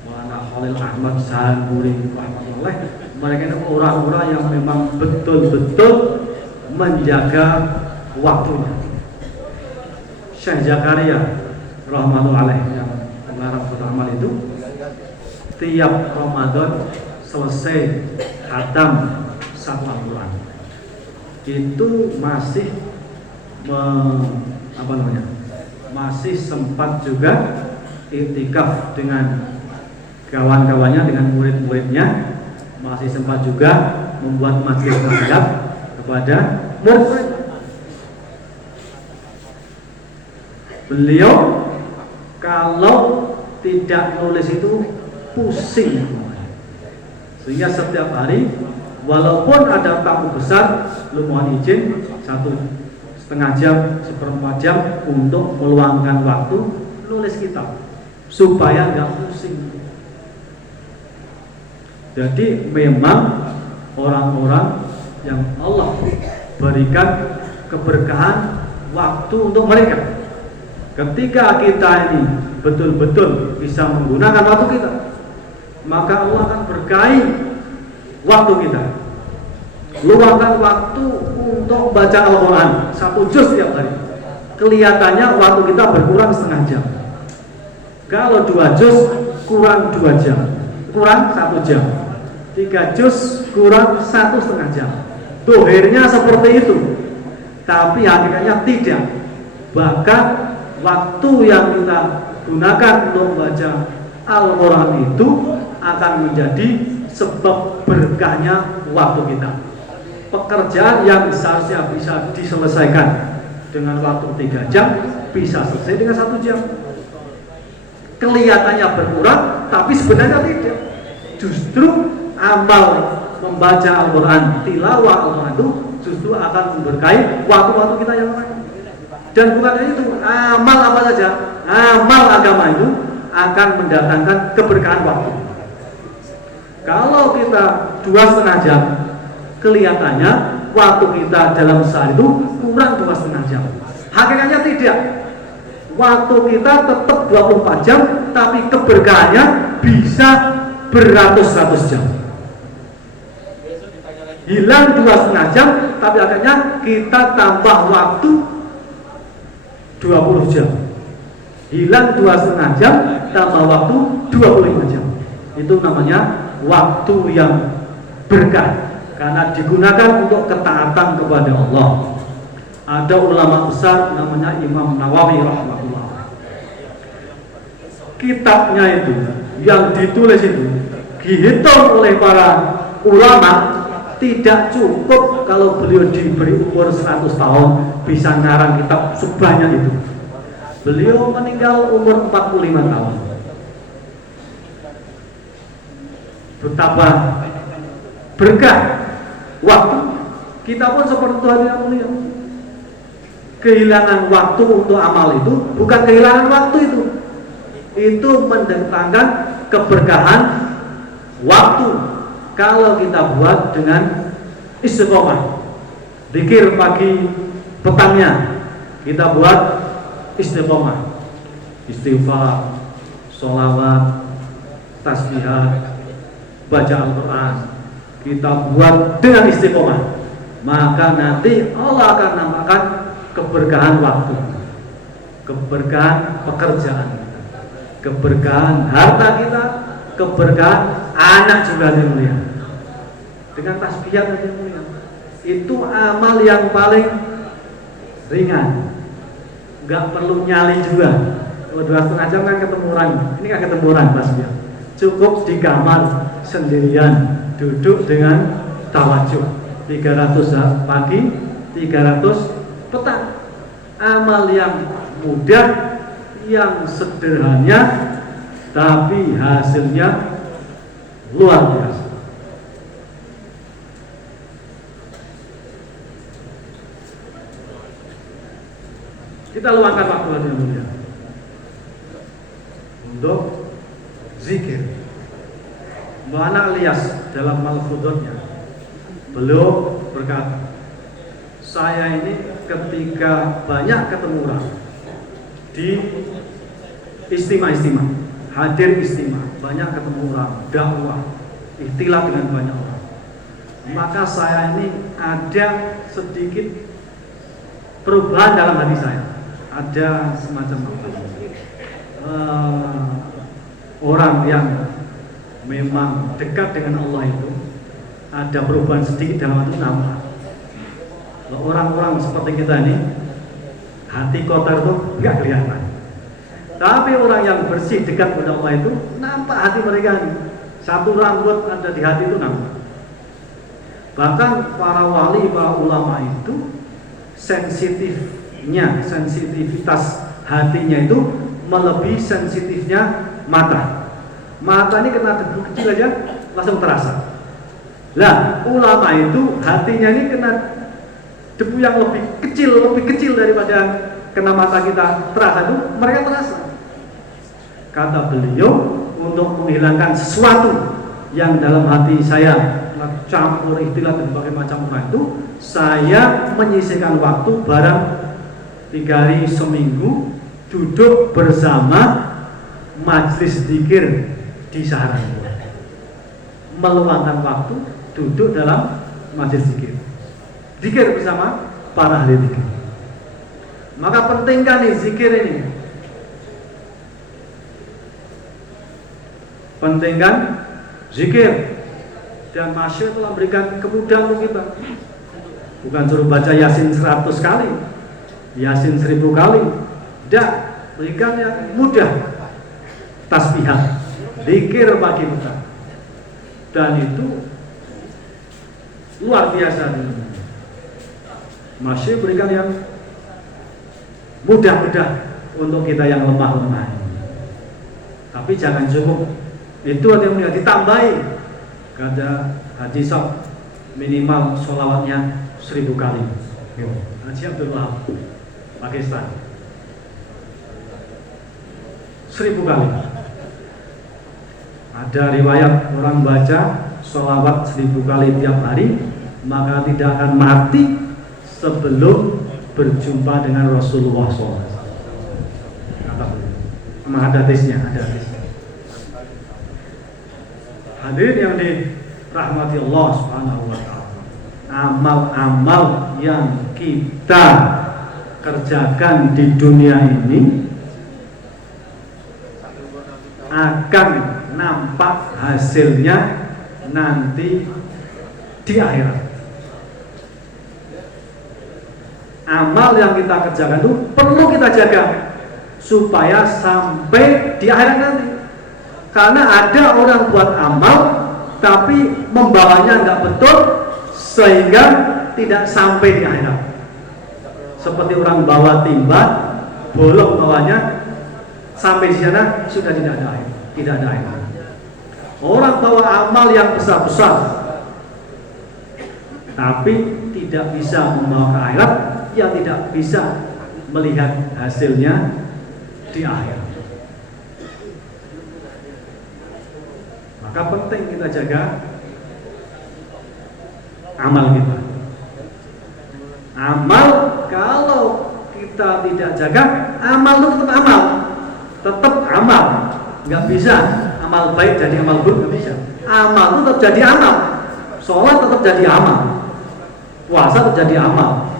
Maulana Khalil Ahmad Sahanburi rahmatullah alaih, mereka ini orang-orang yang memang betul-betul menjaga waktunya. Syekh Zakaria rahmatullah alaih yang pengarang amal itu, tiap Ramadan selesai khatam 1 Al-Quran itu masih masih sempat juga iktikaf dengan kawan-kawannya, dengan murid-muridnya, masih sempat juga membuat majelis nasihat kepada murid. Beliau kalau tidak nulis itu pusing, sehingga setiap hari walaupun ada tamu besar, lu mohon izin 1,5 jam, 1/4 jam untuk meluangkan waktu nulis kitab supaya nggak pusing. Jadi memang orang-orang yang Allah berikan keberkahan waktu untuk mereka. Ketika kita ini betul-betul bisa menggunakan waktu kita, maka Allah akan berkahi waktu kita. Luangkan waktu untuk baca Al-Quran 1 juz setiap hari. Kelihatannya waktu kita berkurang 1/2 jam. Kalau 2 juz kurang 2 jam, kurang 1 jam. 3 juz kurang 1,5 jam. Dohirnya seperti itu, tapi hakikatnya tidak. Bahkan waktu yang kita gunakan untuk membaca Al-Quran itu akan menjadi sebab berkahnya waktu kita. Pekerjaan yang seharusnya bisa diselesaikan dengan waktu 3 jam bisa selesai dengan 1 jam. Kelihatannya berkurang, tapi sebenarnya tidak. Justru amal membaca Al-Quran, tilawah Al-Quran itu justru akan memberkahi waktu-waktu kita yang lain. Dan bukan itu, amal apa saja, amal agama itu akan mendatangkan keberkahan waktu. Kalau kita 2,5 jam, kelihatannya waktu kita dalam sehari itu kurang 2,5 jam. Hakikatnya tidak. waktu kita tetap 24 jam, tapi keberkahannya bisa beratus-ratus jam. Hilang 2,5 jam, tapi akhirnya kita tambah waktu 20 jam. Hilang 2,5 jam, tambah waktu 25 jam. Itu namanya waktu yang berkah, karena digunakan untuk ketaatan kepada Allah. Ada ulama besar namanya Imam Nawawi rahmatullah. Kitabnya itu yang ditulis itu dihitung oleh para ulama, tidak cukup kalau beliau diberi umur 100 tahun bisa ngarang kitab sebanyak itu. Beliau meninggal umur 45 tahun. Betapa berkah waktu. Kita pun seperti Tuhan yang mulia. Kehilangan waktu untuk amal itu bukan kehilangan waktu itu mendatangkan keberkahan waktu kalau kita buat dengan istiqomah. Zikir pagi petangnya kita buat istiqomah, istighfar, sholawat, tasbihat, baca Al-Quran, kita buat dengan istiqomah, maka nanti Allah akan nampakkan keberkahan waktu, keberkahan pekerjaan kita, keberkahan harta kita, keberkahan anak juga yang mulia. Dengan tasbihat yang mulia, itu amal yang paling ringan, nggak perlu nyali juga. Kalau 2,5 jam kan ketemu orang, ini kan ketemu orang tasbihat. Cukup di kamar sendirian, duduk dengan tawajuh 300 pagi, 300 petang. Amal yang mudah, yang sederhana, tapi hasilnya luar biasa. Kita luangkan waktu yang mulia untuk zikir. Mbak Ilyas dalam Malfudotnya beliau berkata, saya ini ketika banyak ketemu orang di istimewa, hadir istimewa, banyak ketemu orang, dakwah, ikhtilat dengan banyak orang, maka saya ini ada sedikit perubahan dalam hati saya. Ada semacam orang yang memang dekat dengan Allah itu ada perubahan sedikit dalam hati nampak. Orang-orang seperti kita ini hati kotor itu nggak kelihatan, tapi orang yang bersih dekat kepada Allah itu nampak hati mereka ini. Satu rambut ada di hati itu nampak. Bahkan para wali, para ulama itu sensitivitas hatinya itu melebihi sensitifnya mata. Mata ini kena debu kecil aja langsung terasa. Lah, ulama itu hatinya ini kena debu yang lebih kecil daripada kena mata kita terasa itu, mereka terasa. Kata beliau, untuk menghilangkan sesuatu yang dalam hati saya campur ikhtilat dan berbagai macam orang itu, saya menyisihkan waktu barang 3 hari seminggu duduk bersama majelis zikir di Saharanpura, meluangkan waktu duduk dalam majelis zikir bersama para ahli zikir. Maka pentingkan nih zikir ini, pentingkan zikir. Dan Masya telah memberikan kemudahan untuk kita. Bukan suruh baca Yasin 100 kali, Yasin 1000 kali. Tidak, berikan yang mudah. Tasbihat, zikir pagi petang. Dan itu luar biasa. Masya berikan yang mudah-mudah untuk kita yang lemah-lemah. Tapi jangan cukup. Itu yang mudah ditambahi. Kata Haji Sob, minimal sholawatnya 1000 kali. Haji Abdul Wahab, Pakistan, 1000 kali. Ada riwayat orang baca sholawat 1000 kali tiap hari, maka tidak akan mati sebelum berjumpa dengan Rasulullah SAW. Memang ada hadisnya, ada hadisnya. Hadirin yang dirahmati Allah Subhanahu wa taala. Amal-amal yang kita kerjakan di dunia ini akan nampak hasilnya nanti di akhirat. Amal yang kita kerjakan itu perlu kita jaga supaya sampai di akhirat nanti. Karena ada orang buat amal tapi membawanya nggak betul sehingga tidak sampai di akhirat. Seperti orang bawa timba, bolong bawahnya, sampai di sana sudah tidak ada air, tidak ada air. Orang bawa amal yang besar-besar, tapi tidak bisa membawa ke akhirat, ya tidak bisa melihat hasilnya di akhirat. Maka penting kita jaga amal kita. Amal kalau kita tidak jaga, amal itu tetap amal, tetap amal, nggak bisa amal baik jadi amal buruk, nggak bisa. Amal itu tetap jadi amal, sholat tetap jadi amal, puasa tetap jadi amal,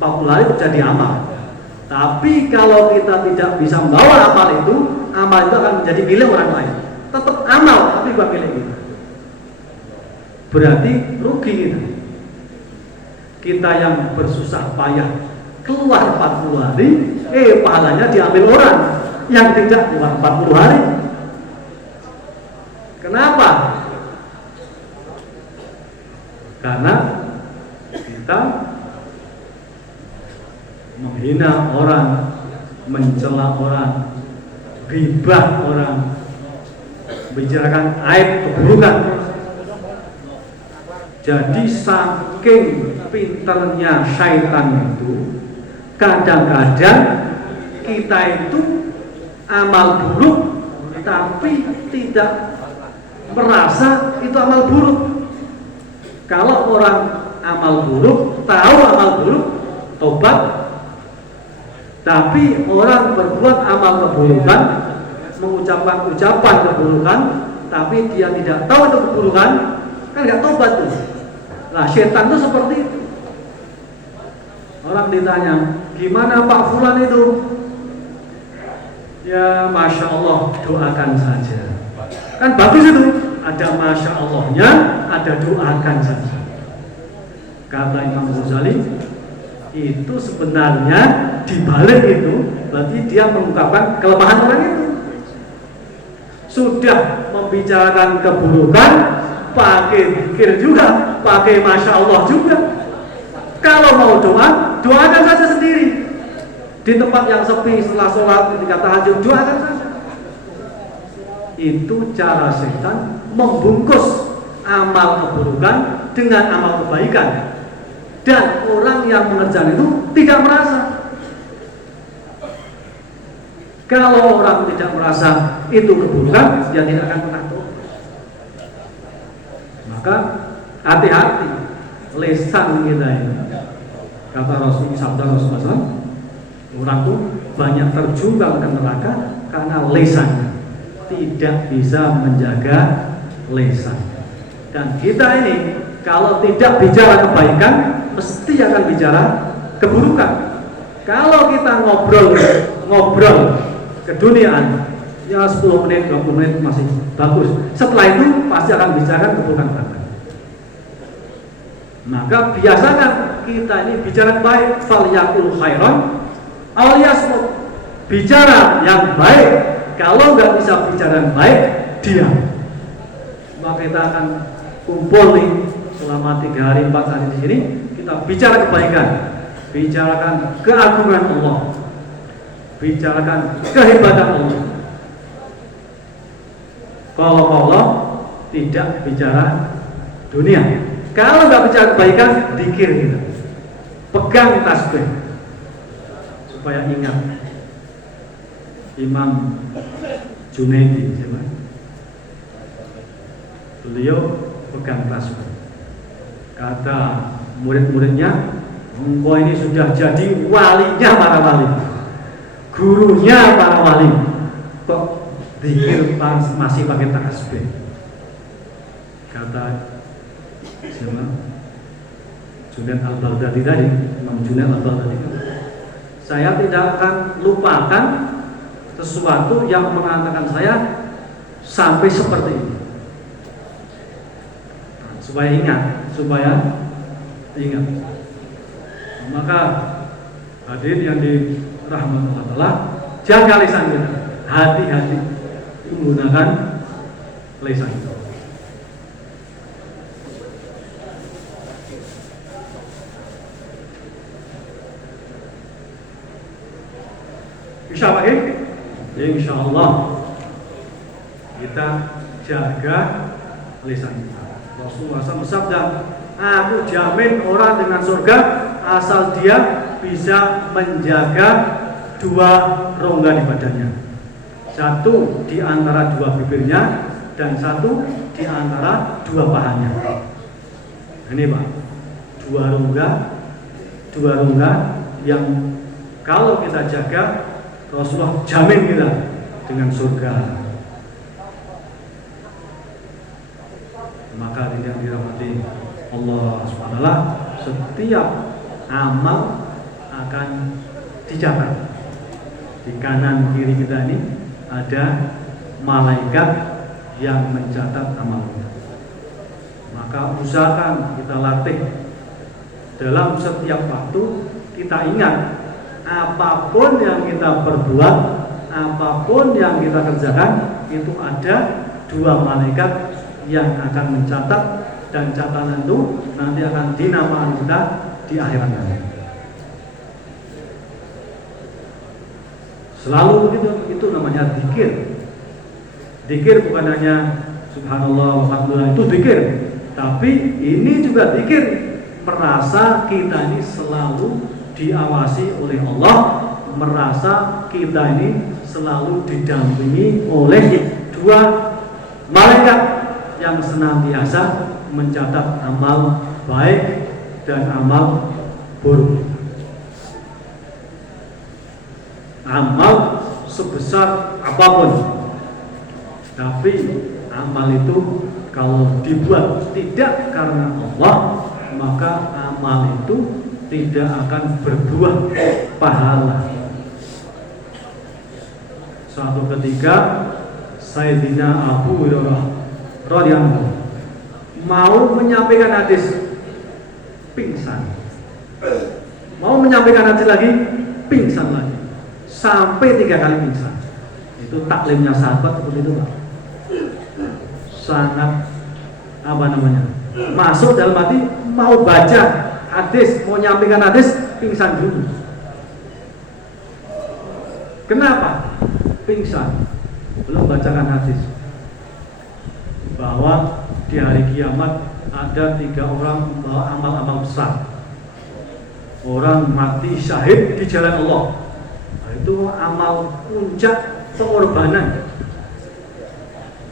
40 hari tetap jadi amal. Tapi kalau kita tidak bisa membawa amal itu akan menjadi milik orang lain. Tetap amal, tapi bukan milik kita. Berarti rugi kita. Kita yang bersusah payah keluar 40 hari, pahalanya diambil orang yang tidak keluar 40 hari. Kenapa? Karena kita menghina orang, mencela orang, ghibah orang, bicarakan aib keburukan. Jadi saking pinternya syaitan itu, kadang-kadang kita itu amal buruk tapi tidak merasa itu amal buruk. Kalau orang amal buruk, tahu amal buruk, tobat. Tapi orang berbuat amal keburukan, mengucapkan ucapan keburukan, tapi dia tidak tahu itu keburukan, kan nggak tobat tuh. Nah, setan itu seperti itu. Orang ditanya, gimana Pak Fulan itu? Ya, Masya Allah, doakan saja. Kan bagus itu, ada Masya Allahnya, ada doakan saja. Kata Imam Ghazali, itu sebenarnya dibalik itu, berarti dia mengungkapkan kelemahan orang itu. Sudah membicarakan keburukan, pakai zikir juga, pakai Masya Allah juga. Kalau mau doa, doakan saja sendiri. Di tempat yang sepi setelah sholat, ketika tahajud, doakan saja. Itu cara setan membungkus amal keburukan dengan amal kebaikan. Dan orang yang mengerjakan itu tidak merasa. Kalau orang tidak merasa itu keburukan, dia tidak akan pernah tahu. Maka hati-hati lisan kita ini. Kata Rasulullah SAW, orang itu banyak terjungkal ke neraka karena lisannya tidak bisa menjaga lisan. Dan kita ini kalau tidak bicara kebaikan, mesti akan bicara keburukan. Kalau kita ngobrol keduniaan, ya 10 menit, 20 menit masih bagus. Setelah itu pasti akan bicara keburukan. Maka biasakan kita ini bicara baik, falyaqul khairan aw yasmut. Bicara yang baik. Kalau nggak bisa bicara yang baik, diam. Maka kita akan kumpul nih selama 3 hari 4 hari di sini, kita bicara kebaikan, bicarakan keagungan Allah, bicarakan kehebatan Allah. Kalau tidak bicara dunia. Kalau nggak bicara kebaikan, zikir kita, pegang tasbih supaya ingat Imam Junaidi, beliau pegang tasbih. Kata murid-muridnya, engkau ini sudah jadi walinya para wali, gurunya para wali. kok zikir masih pakai tasbih? Kata siapa? Junaid Al-Baghdadi tadi, Imam Junaid Al-Baghdadi. Saya tidak akan lupakan sesuatu yang mengatakan saya sampai seperti ini. Supaya ingat. Maka hadirin yang dirahmati Allah Ta'ala, jaga lisan kita, hati-hati menggunakan lisan kita. Insya Allah kita jaga lisan kita. Rasulullah SAW bersabda, aku jamin orang dengan surga asal dia bisa menjaga dua rongga di badannya, satu di antara dua bibirnya dan satu di antara dua pahanya. Ini Pak, dua rongga yang kalau kita jaga, Rasulullah jamin kita dengan surga. Maka tidak dirahmati Allah SWT, setiap amal akan dicatat. Di kanan kiri kita ini ada malaikat yang mencatat amalnya. Maka usahakan kita latih dalam setiap waktu, kita ingat apapun yang kita perbuat, apapun yang kita kerjakan, itu ada dua malaikat yang akan mencatat, dan catatan itu nanti akan dinamakan kita di akhirat nanti. Selalu begitu, itu namanya zikir. Zikir bukan hanya subhanallah, alhamdulillah, itu zikir, tapi ini juga zikir, merasa kita ini selalu diawasi oleh Allah, merasa kita ini selalu didampingi oleh dua malaikat yang senantiasa mencatat amal baik dan amal buruk. Amal sebesar apapun, tapi amal itu kalau dibuat tidak karena Allah, maka amal itu tidak akan berbuah pahala. Suatu ketika Sayyidina Abu Hurairah radhiyallahu mau menyampaikan hadis, pingsan. Mau menyampaikan hadis lagi, pingsan lagi. Sampai 3 kali pingsan. Itu taklimnya sahabat seperti itu Pak. Sangat masuk dalam hati, mau baca hadis, mau nyampaikan hadis, pingsan dulu. Kenapa? Pingsan, belum bacakan hadis bahwa di hari kiamat ada 3 orang membawa amal-amal besar. Orang mati syahid di jalan Allah, itu amal puncak pengorbanan.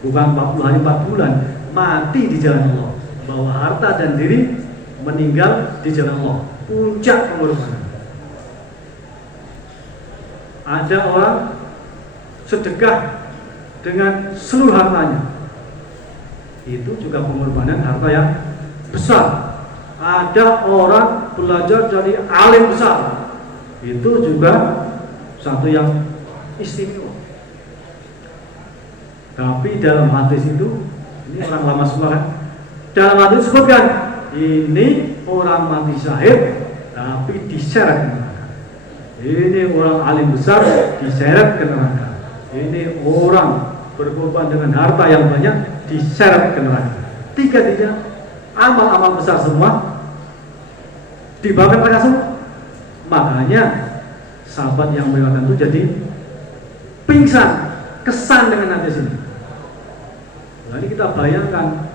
Bukan 40 hari 4 bulan, mati di jalan Allah, bawa harta dan diri, meninggal di jalan Allah, puncak pengorbanan. Ada orang sedekah dengan seluruh hartanya, itu juga pengorbanan harta yang besar. Ada orang belajar jadi alim besar, itu juga satu yang istimewa. Tapi dalam hadis itu, ini orang lama semua kan, dalam hadis disebutkan ini orang mati syahid tapi diseret ke neraka. Ini orang alim besar diseret ke neraka. Ini orang berkorban dengan harta yang banyak diseret ke neraka. Tiga-tiga amal-amal besar semua dibakar neraka semua. Makanya sahabat yang meriwayatkan itu jadi pingsan, kesan dengan hadis ini. Jadi kita bayangkan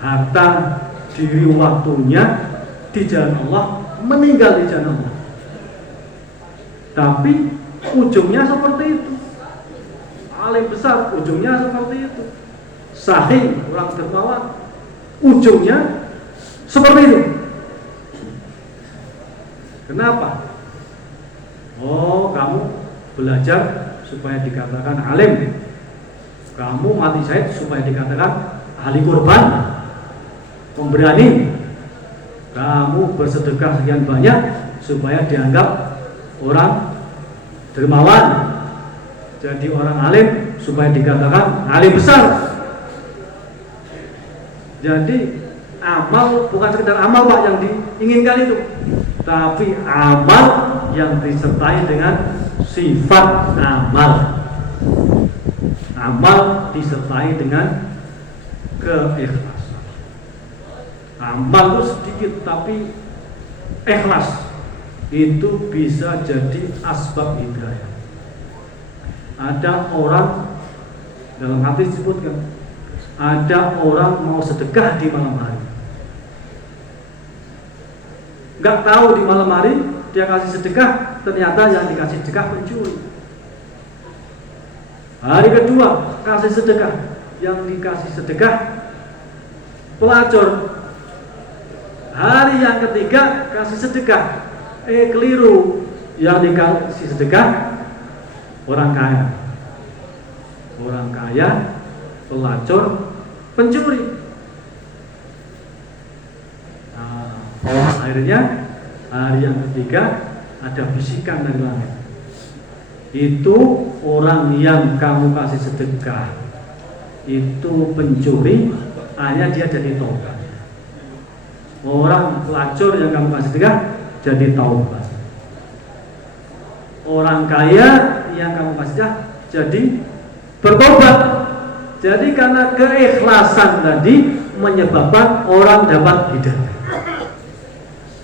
harta, diri, waktunya di jalan Allah, meninggal di jalan Allah. Tapi ujungnya seperti itu. Alim besar, ujungnya seperti itu. Sahih, orang dermawan, ujungnya seperti itu. Kenapa? Oh, kamu belajar supaya dikatakan alim. Kamu mati syahid supaya dikatakan ahli kurban, pemberani. Kamu bersedekah sekian banyak supaya dianggap orang dermawan. Jadi orang alim supaya dikatakan alim besar. Jadi amal bukan sekedar amal Pak yang diinginkan itu, tapi amal yang disertai dengan sifat amal. Amal disertai dengan keikhlasan. Amal itu sedikit tapi ikhlas itu bisa jadi asbab hidayah. Ada orang dalam hadis disebutkan, ada orang mau sedekah di malam hari, nggak tahu di malam hari dia kasih sedekah, ternyata yang dikasih sedekah pencuri. Hari kedua kasih sedekah, yang dikasih sedekah pelacur. Hari yang ketiga kasih sedekah, keliru, yang dikasih sedekah orang kaya. Orang kaya, pelacur, pencuri. Nah, akhirnya hari yang ketiga ada bisikan dari langit. Itu orang yang kamu kasih sedekah itu pencuri, hanya dia jadi taubat. Orang pelacur yang kamu kasih sedekah jadi taubat. Orang kaya yang kamu kasih sedekah jadi bertobat. Jadi karena keikhlasan tadi menyebabkan orang dapat hidayah.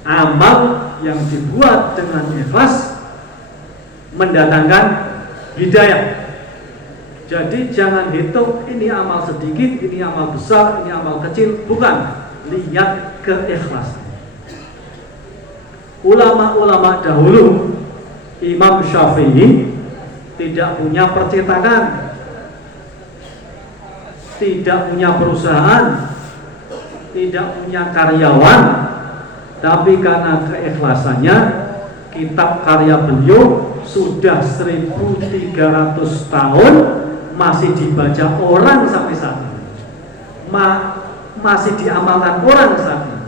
Amal yang dibuat dengan ikhlas mendatangkan hidayah. Jadi jangan hitung ini amal sedikit, ini amal besar, ini amal kecil. Bukan, lihat keikhlasan. Ulama-ulama dahulu, Imam Syafi'i tidak punya percetakan, tidak punya perusahaan, tidak punya karyawan, tapi karena keikhlasannya kitab karya beliau sudah 1300 tahun masih dibaca orang sampai saat ini, masih diamalkan orang saat ini,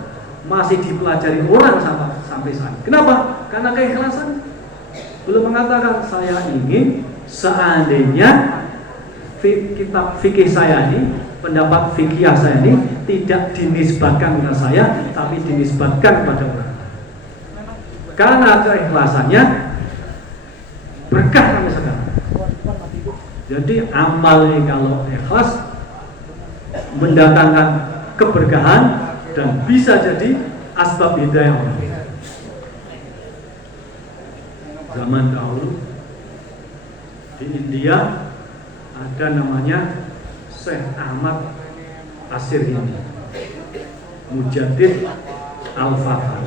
masih dipelajari orang sampai saat ini. Kenapa? Karena keikhlasan. Belum mengatakan saya ingin seandainya kitab fikih saya ini, pendapat fikih saya ini tidak dinisbatkan kepada saya, tapi dinisbatkan pada orang. Karena keikhlasannya berkah sampai sekarang. Jadi amal ini kalau ikhlas mendatangkan keberkahan dan bisa jadi asbab hidayah orang. Zaman dahulu di India ada namanya Syekh Ahmad Asir ini, Mujaddid Al-Fatah,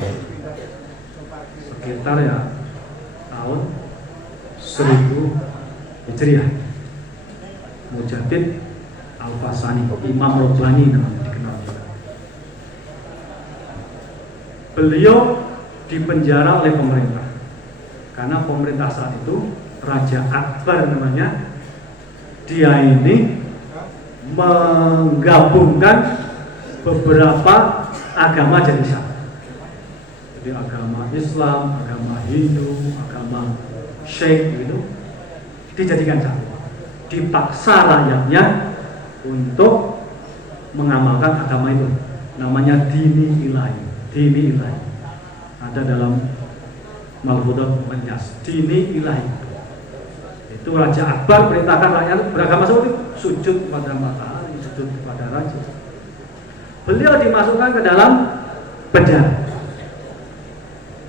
sekitar ya tahun 1000 Hijriah. Mujaddid Al-Fasani, Imam Rabbani namanya dikenal. Beliau dipenjara oleh pemerintah karena pemerintah saat itu Raja Akbar namanya. Dia ini menggabungkan beberapa agama jadi satu. Jadi agama Islam, agama Hindu, agama Syekh gitu dijadikan satu. Dipaksa rakyatnya untuk mengamalkan agama itu. Namanya dini ilahi. Dini ilahi. Ada dalam Malfudat Menyas. Dini ilahi. Itu Raja Akbar perintahkan rakyat beragama seperti sujud kepada matahari, sujud kepada raja. Beliau dimasukkan ke dalam penjara.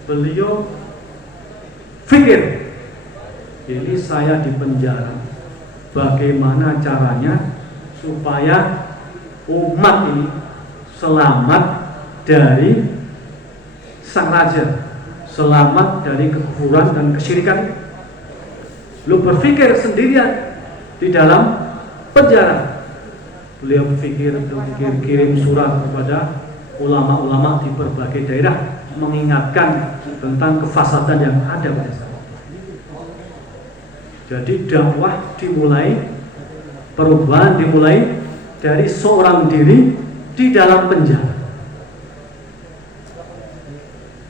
Beliau pikir, ini saya di penjara, bagaimana caranya supaya umat ini selamat dari sang raja, selamat dari kekufuran dan kesyirikan. Lu berpikir sendirian di dalam penjara. Beliau berpikir kirim surat kepada ulama-ulama di berbagai daerah mengingatkan tentang kefasadan yang ada pada saat itu. Jadi dakwah dimulai, perubahan dimulai dari seorang diri di dalam penjara.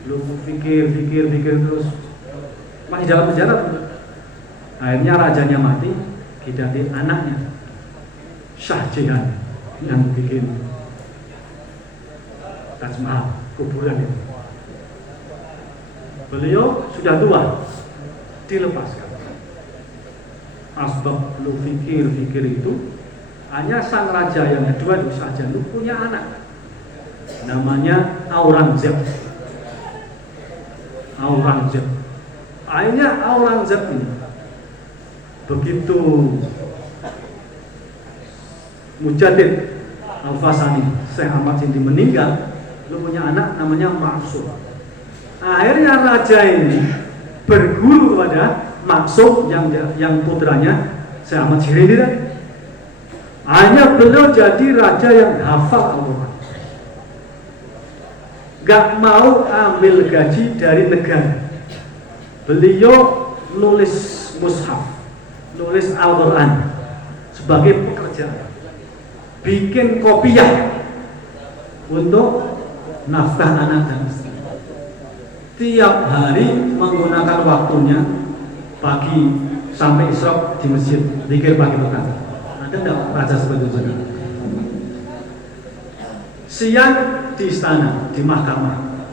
Belum pikir terus masih dalam penjara. Akhirnya rajanya mati, diganti anaknya Shah Jahan yang bikin Taj Mahal, kuburan itu. Beliau sudah tua, dilepaskan. Asbab lu pikir itu hanya sang raja yang kedua itu Shah Jahan itu punya anak namanya Aurangzeb. Akhirnya Aurangzeb ini begitu Mujadid Al-Fasani Syekh Ahmad Sindi meninggal, lu punya anak namanya Maksum. Akhirnya raja ini berguru kepada Maksum yang putranya Syekh Ahmad Sindi. Hanya beliau jadi raja yang hafal Al-Quran, gak mau ambil gaji dari negara. Beliau nulis mushaf, nulis Al-Quran sebagai pekerjaan, bikin kopiah untuk nafkah anak dan istri. Tiap hari menggunakan waktunya pagi sampai isyraq di masjid, zikir pagi petang. Ada enggak raja seperti itu? Siang di istana, di mahkamah,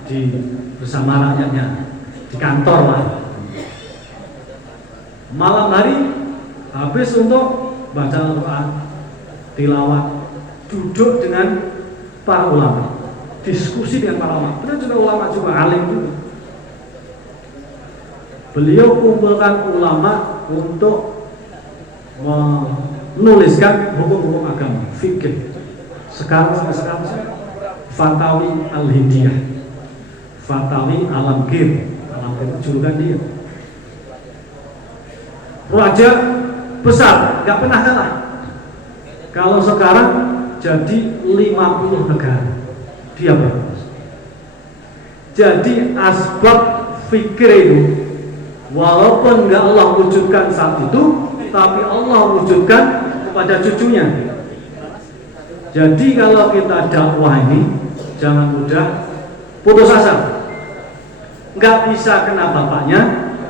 bersama rakyatnya, di kantor lah. Malam hari habis untuk baca Al-Quran, tilawat, duduk dengan para ulama, diskusi dengan para ulama. Beliau juga ulama juga, alim juga. Beliau kumpulkan ulama untuk menuliskan hukum-hukum agama, fikih. Sekarang Fatawi Al-Hidiyah, Fatawi Alamgir julukan dia. Raja besar, gak pernah kalah. Kalau sekarang jadi 50 negara, dia berapa? Jadi asbab fikir itu, walaupun gak Allah wujudkan saat itu, tapi Allah wujudkan kepada cucunya. Jadi kalau kita dakwah ini jangan mudah putus asa. Nggak bisa kena bapaknya,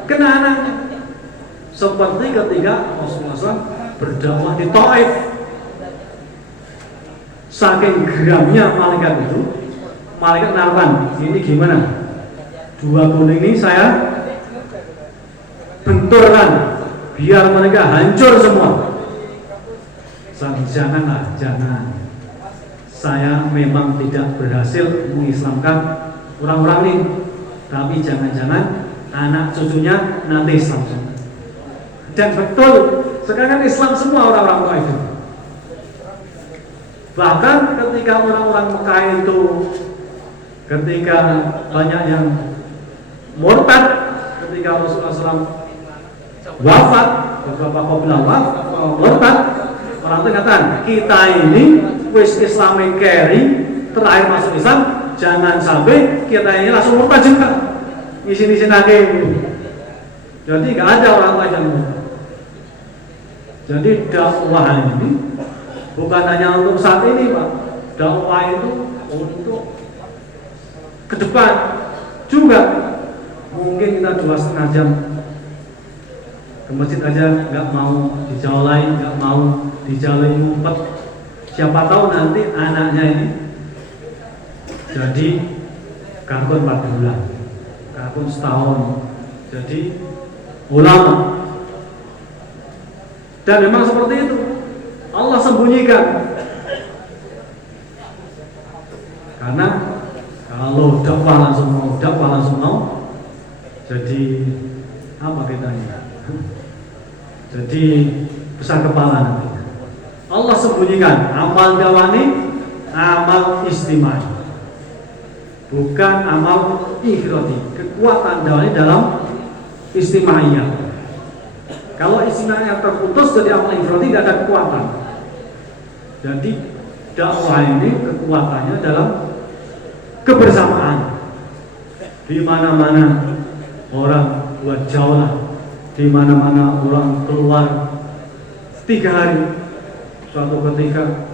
kena anaknya. Seperti ketika Rasulullah SAW berdakwah di Taif. Saking geramnya malaikat itu, malaikat narwan, ini gimana? Dua kuning ini saya benturkan biar mereka hancur semua. Janganlah, jangan. Saya memang tidak berhasil mengislamkan orang-orang ini, tapi jangan-jangan anak cucunya nanti Islam semua. Dan betul, sekarang Islam semua orang-orang tua itu. Bahkan ketika orang-orang Mekah itu, ketika banyak yang murtad, ketika Rasulullah SAW wafat, beberapa kabilah wafat, murtad, orang itu katakan, kita ini wis Islamic carry, terakhir masuk Islam, jangan sampai kita ini langsung murtad juga. Ngisi-ngisi lagi. Jadi nggak ada orang lain yang murtad. Jadi dakwah ini bukan hanya untuk saat ini, Pak. Dakwah itu untuk ke depan juga. Mungkin kita 2,5 jam ke masjid aja nggak mau dijauhin, nggak mau dijauhin ngumpet. Siapa tahu nanti anaknya ini jadi kartun 4 bulan, kartun setahun, jadi ulama. Dan memang seperti itu, Allah sembunyikan. Karena kalau dakwah langsung mau, jadi apa kita ini? Jadi besar kepala nanti. Allah sembunyikan amal dakwah ini, amal istimai, bukan amal ikhrati. Kekuatan dakwah ini dalam istimaiyah. Kalau istimaiyah terputus jadi amal ikhrati, tidak ada kekuatan. Jadi dakwah ini kekuatannya dalam kebersamaan. Di mana-mana orang buat jauh lah di mana-mana orang keluar 3 hari. Suatu ketika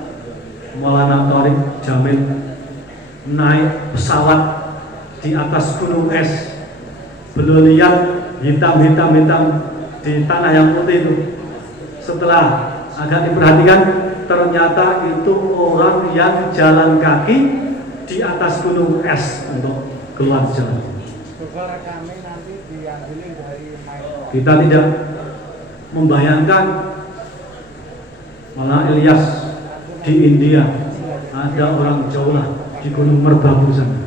Maulana Tariq Jamil naik pesawat di atas gunung es. Beliau lihat hitam di tanah yang putih itu. Setelah agak diperhatikan, ternyata itu orang yang jalan kaki di atas gunung es untuk keluar jalan. Kita tidak membayangkan malah Ilyas di India ada orang Jawa di Gunung Merbabu sana.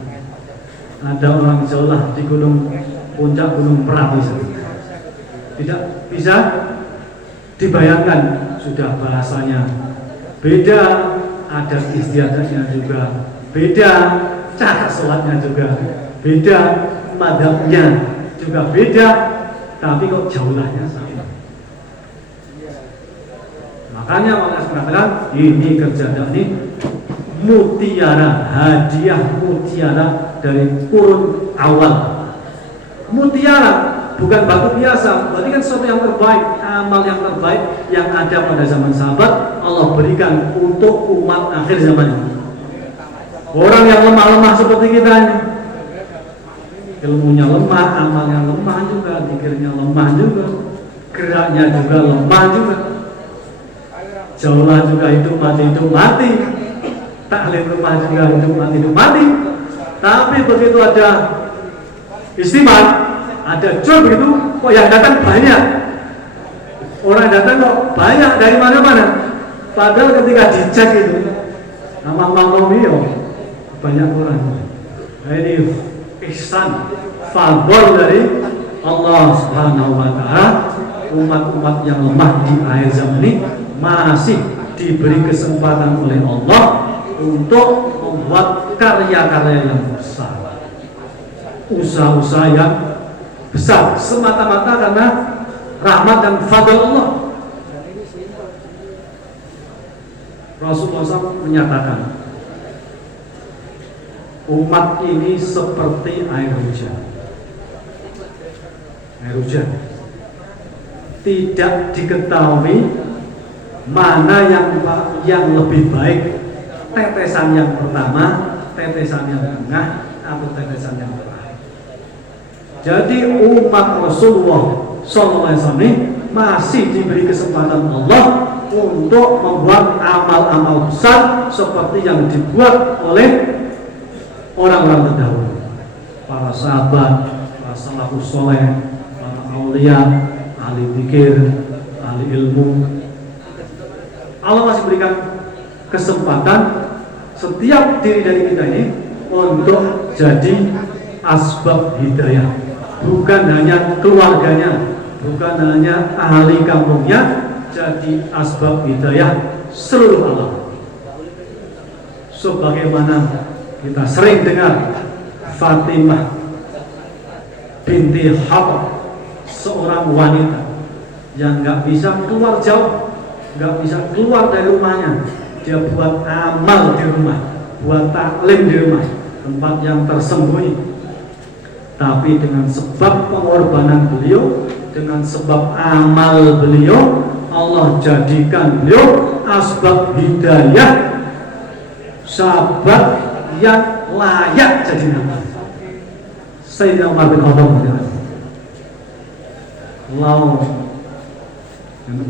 Ada orang Jawa di puncak Gunung Merapi sana. Tidak bisa dibayangkan, sudah bahasanya beda, adat istiadatnya juga beda, cara sholatnya juga beda, madhabnya juga beda, tapi kok jaulahnya sama. Makanya Allah mengatakan ini kerja ini mutiara, hadiah mutiara dari kurun awal. Mutiara bukan batu biasa, berarti kan sesuatu yang terbaik, amal yang terbaik yang ada pada zaman sahabat Allah berikan untuk umat akhir zaman ini. Orang yang lemah-lemah seperti kita ini, ilmunya lemah, amalnya lemah juga, pikirnya lemah juga, geraknya juga lemah juga, jauhlah juga hidup mati, taklim lemah juga hidup mati. Tapi begitu ada istimewa, ada job begitu, kok yang datang banyak. Orang datang kok banyak dari mana-mana. Padahal ketika dicek itu nama Mamomio banyak orang. Nah, ini ihsan fadl dari Allah Subhanahu wa taala. Umat-umat yang lemah di akhir zaman ini masih diberi kesempatan oleh Allah untuk membuat karya-karya yang besar. Usaha-usaha yang besar semata-mata karena rahmat dan fadl Allah. Rasulullah SAW menyatakan umat ini seperti air hujan. Air hujan tidak diketahui mana yang lebih baik, tetesan yang pertama, tetesan yang tengah, atau tetesan yang terakhir. Jadi umat Rasulullah SAW masih diberi kesempatan Allah untuk membuat amal-amal besar seperti yang dibuat oleh orang-orang terdahulu, para sahabat, para salafus soleh, para aulia, ahli zikir, ahli ilmu. Allah masih berikan kesempatan setiap diri dari kita ini untuk jadi asbab hidayah, bukan hanya keluarganya, bukan hanya ahli kampungnya, jadi asbab hidayah seluruh alam. Sebagaimana kita sering dengar Fatimah binti Hattab, seorang wanita yang nggak bisa keluar jauh, nggak bisa keluar dari rumahnya. Dia buat amal di rumah, buat taklim di rumah, tempat yang tersembunyi. Tapi dengan sebab pengorbanan beliau, dengan sebab amal beliau, Allah jadikan beliau asbab hidayah, sahabat yang layak jadi nabi. Sayyidina Umar bin Khattab berkata,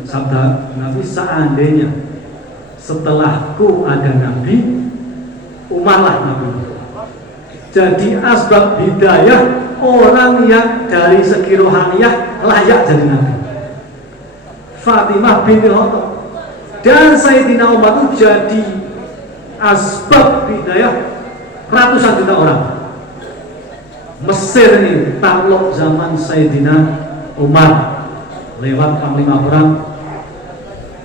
sabda Nabi, seandainya setelahku ada nabi, Umarlah nabi. Jadi asbab hidayah orang yang dari segi rohaniyah layak jadi nabi. Fatimah binti Khattab dan Sayyidina Umar itu jadi asbab hidayah ratusan juta orang. Mesir ini takluk zaman Sayyidina Umar lewat panglima perang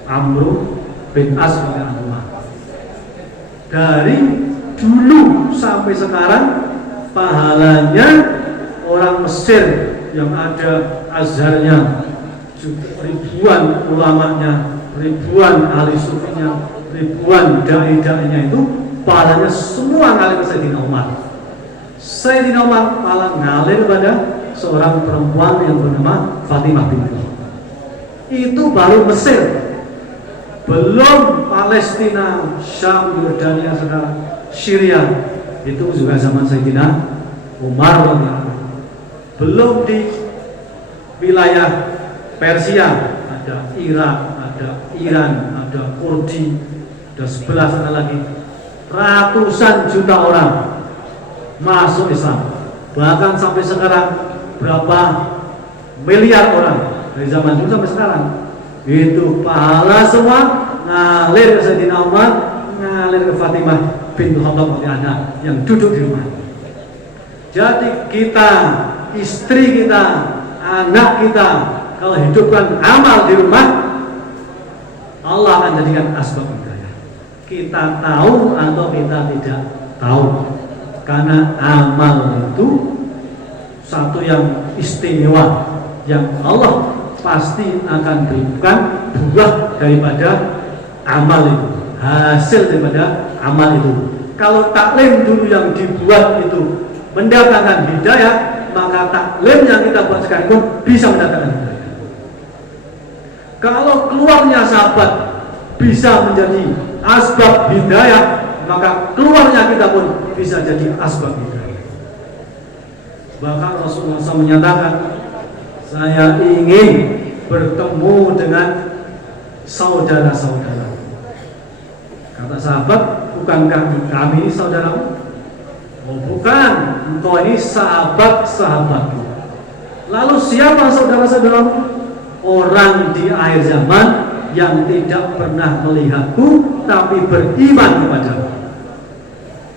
Amr bin As bin Abdullah. Dari dulu sampai sekarang pahalanya orang Mesir yang ada azharnya, ribuan ulamanya, ribuan ahli sufinya, ribuan dai-dainya itu pahalanya semua ngalir ke Sayyidina Umar. Sayyidina Umar malah ngalir pada seorang perempuan yang bernama Fatimah binti Khattab. Itu baru Mesir, belum Palestina, Syam, Yordania, Syria. Itu juga zaman Sayyidina Umar radhiyallahu. Belum di wilayah Persia, ada Irak, ada Iran, ada Kurdi, ada 11 sana lagi. Ratusan juta orang masuk Islam. Bahkan sampai sekarang berapa miliar orang dari zaman dulu sampai sekarang. Itu pahala semua ngalir ke Sayyidina Umar, ngalir ke Fatimah binti Khattab yang duduk di rumah. Jadi kita, istri kita, anak kita, kalau hidupkan amal di rumah, Allah akan jadikan asbab hidayah. Kita tahu atau kita tidak tahu, karena amal itu satu yang istimewa, yang Allah pasti akan berikan buah daripada amal itu, hasil daripada amal itu. Kalau taklim dulu yang dibuat itu mendatangkan hidayah, maka taklim yang kita buat sekarang pun bisa mendatangkan hidayah. Kalau keluarnya sahabat bisa menjadi asbab hidayah, maka keluarnya kita pun bisa jadi asbab hidayah. Bahkan Rasulullah SAW menyatakan, saya ingin bertemu dengan saudara-saudara. Kata sahabat, bukankah kami ini saudaramu? Oh bukan, engkau ini sahabat-sahabatku. Lalu siapa saudara-saudaramu? Orang di akhir zaman yang tidak pernah melihatku tapi beriman kepadaku.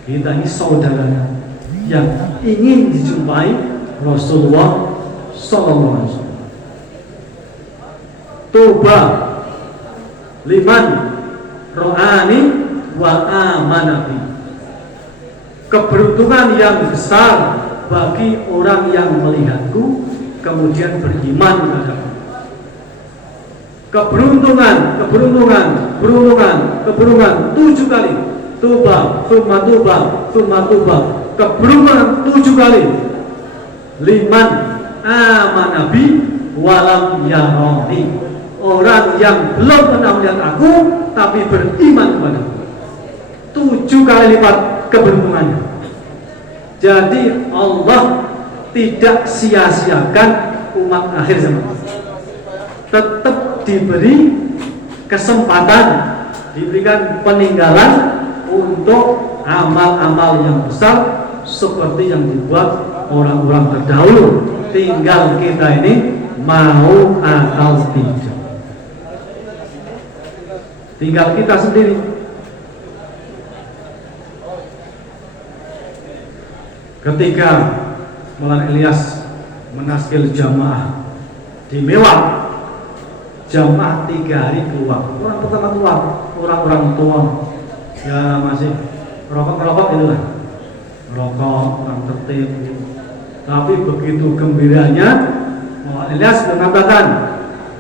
Kita ini saudaranya yang ingin dijumpai Rasulullah sallallahu alaihi wasallam. Tuba liman ro'ani wa amanabi. Keberuntungan yang besar bagi orang yang melihatku kemudian beriman kepadaku. Keberuntungan 7 kali. Tuba, summa tuba, summa tuba. Keberuntungan 7 kali. Liman amanabi walam yaroni. Orang yang belum pernah melihat aku tapi beriman kepadaku. 7 kali lipat keberuntungannya. Jadi Allah tidak sia-siakan umat akhir zaman. Tetap diberi kesempatan, diberikan peninggalan untuk amal-amal yang besar seperti yang dibuat orang-orang terdahulu. Tinggal kita ini mau atau tidak. Tinggal kita sendiri. Ketika Maulana Ilyas menaskil jamaah di Mewah, jamaah 3 hari keluar. Orang pertama keluar, orang-orang tua, ya masih rokok-rokok itu lah, rokok, orang tertib. Tapi begitu gembiranya, Maulana Ilyas mengatakan,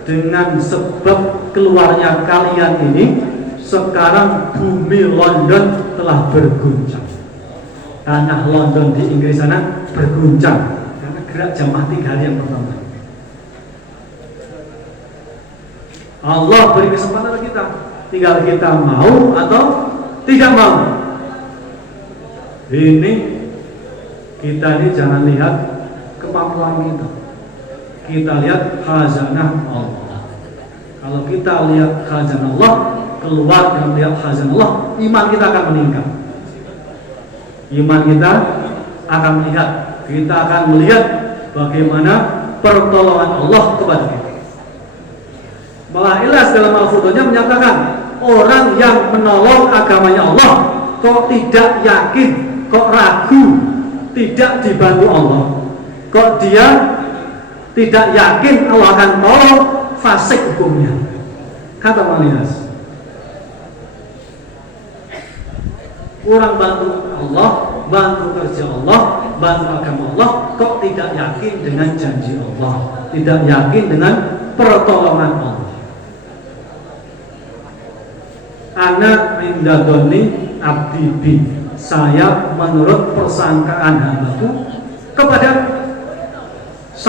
dengan sebab keluarnya kalian ini, sekarang bumi London telah berguncang. Tanah London di Inggris sana berguncang karena gerak jamaah 3 hari yang pertama. Allah beri kesempatan bagi kita, tinggal kita mau atau tidak mau. Ini kita ini jangan lihat kemampuan kita, kita lihat khazanah Allah. Kalau kita lihat khazanah Allah, keluar dan lihat khazanah Allah, iman kita akan meningkat. Iman kita akan melihat, kita akan melihat bagaimana pertolongan Allah kepada kita. Malah Ilyas dalam al-Futuhnya menyatakan, orang yang menolong agamanya Allah kok tidak yakin, kok ragu, tidak dibantu Allah, kok dia tidak yakin Allah akan tolong, fasik hukumnya. Kata Maulana Ilyas, kurang bantu Allah, bantu kerja Allah, bantu agama Allah, kok tidak yakin dengan janji Allah, tidak yakin dengan pertolongan Allah. Anak indadoni abdi bi, saya menurut persangkaan hambaku kepada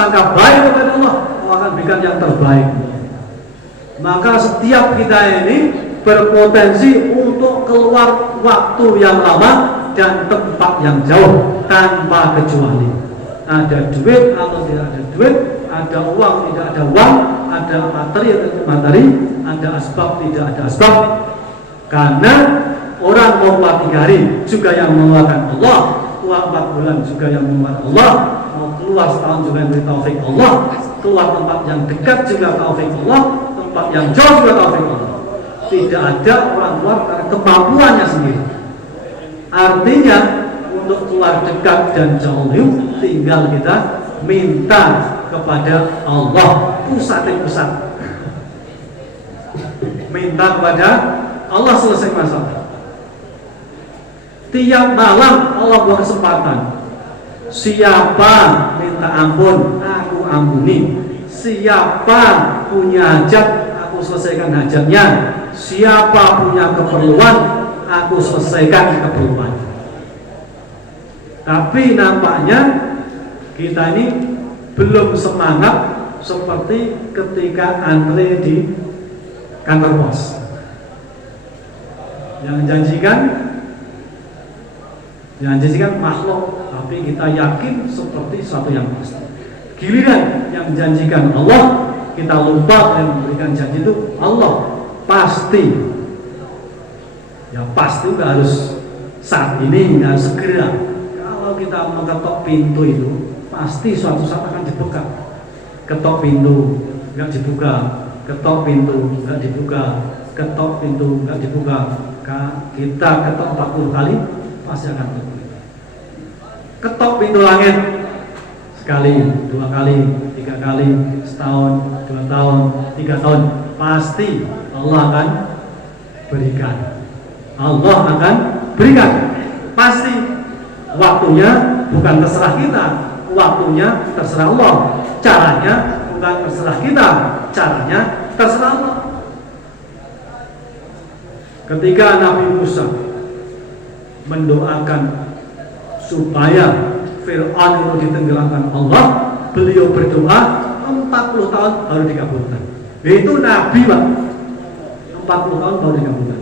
bersangka baik kepada Allah akan berikan yang terbaik. Maka setiap kita ini berpotensi untuk keluar waktu yang lama dan tempat yang jauh tanpa kecuali. Ada duit atau tidak ada duit, ada uang tidak ada uang, ada materi atau tidak materi, ada asbab tidak ada asbab. Karena orang mau keluar 3 hari juga yang mengeluarkan Allah, keluar 4 bulan juga yang mengeluarkan Allah, mau keluar setahun juga yang beri taufik Allah, keluar tempat yang dekat juga taufik Allah, tempat yang jauh juga taufik Allah. Tidak ada orang keluar karena kemampuannya sendiri. Artinya untuk keluar dekat dan jauh tinggal kita minta kepada Allah, pusat. Minta kepada Allah, selesai masalah. Tiap malam Allah buat kesempatan. Siapa minta ampun, aku ampuni. Siapa punya hajat, aku selesaikan hajatnya. Siapa punya keperluan, aku selesaikan keperluan. Tapi nampaknya kita ini belum semangat seperti ketika antre di kantor pos. Yang janjikan makhluk, tapi kita yakin seperti sesuatu yang pasti. Giliran yang menjanjikan Allah, kita lupa yang memberikan janji itu Allah. Pasti, ya pasti nggak harus saat ini, nggak harus segera. Kalau kita mengetok pintu itu, pasti suatu saat akan dibuka. Ketok pintu nggak dibuka, ketok pintu nggak dibuka, ketok pintu nggak dibuka. Kita ketok 40 kali, pasti akan terbuka. Ketok pintu langit sekali, 2 kali, 3 kali, setahun, 2 tahun, 3 tahun, pasti Allah akan berikan. Allah akan berikan. Pasti waktunya bukan terserah kita, waktunya terserah Allah. Caranya bukan terserah kita, caranya terserah Allah. Ketika Nabi Musa mendoakan supaya Fir'aun itu ditenggelamkan Allah, beliau berdoa 40 tahun baru dikabulkan. Itu Nabi, Pak. 40 tahun baru dikabulkan.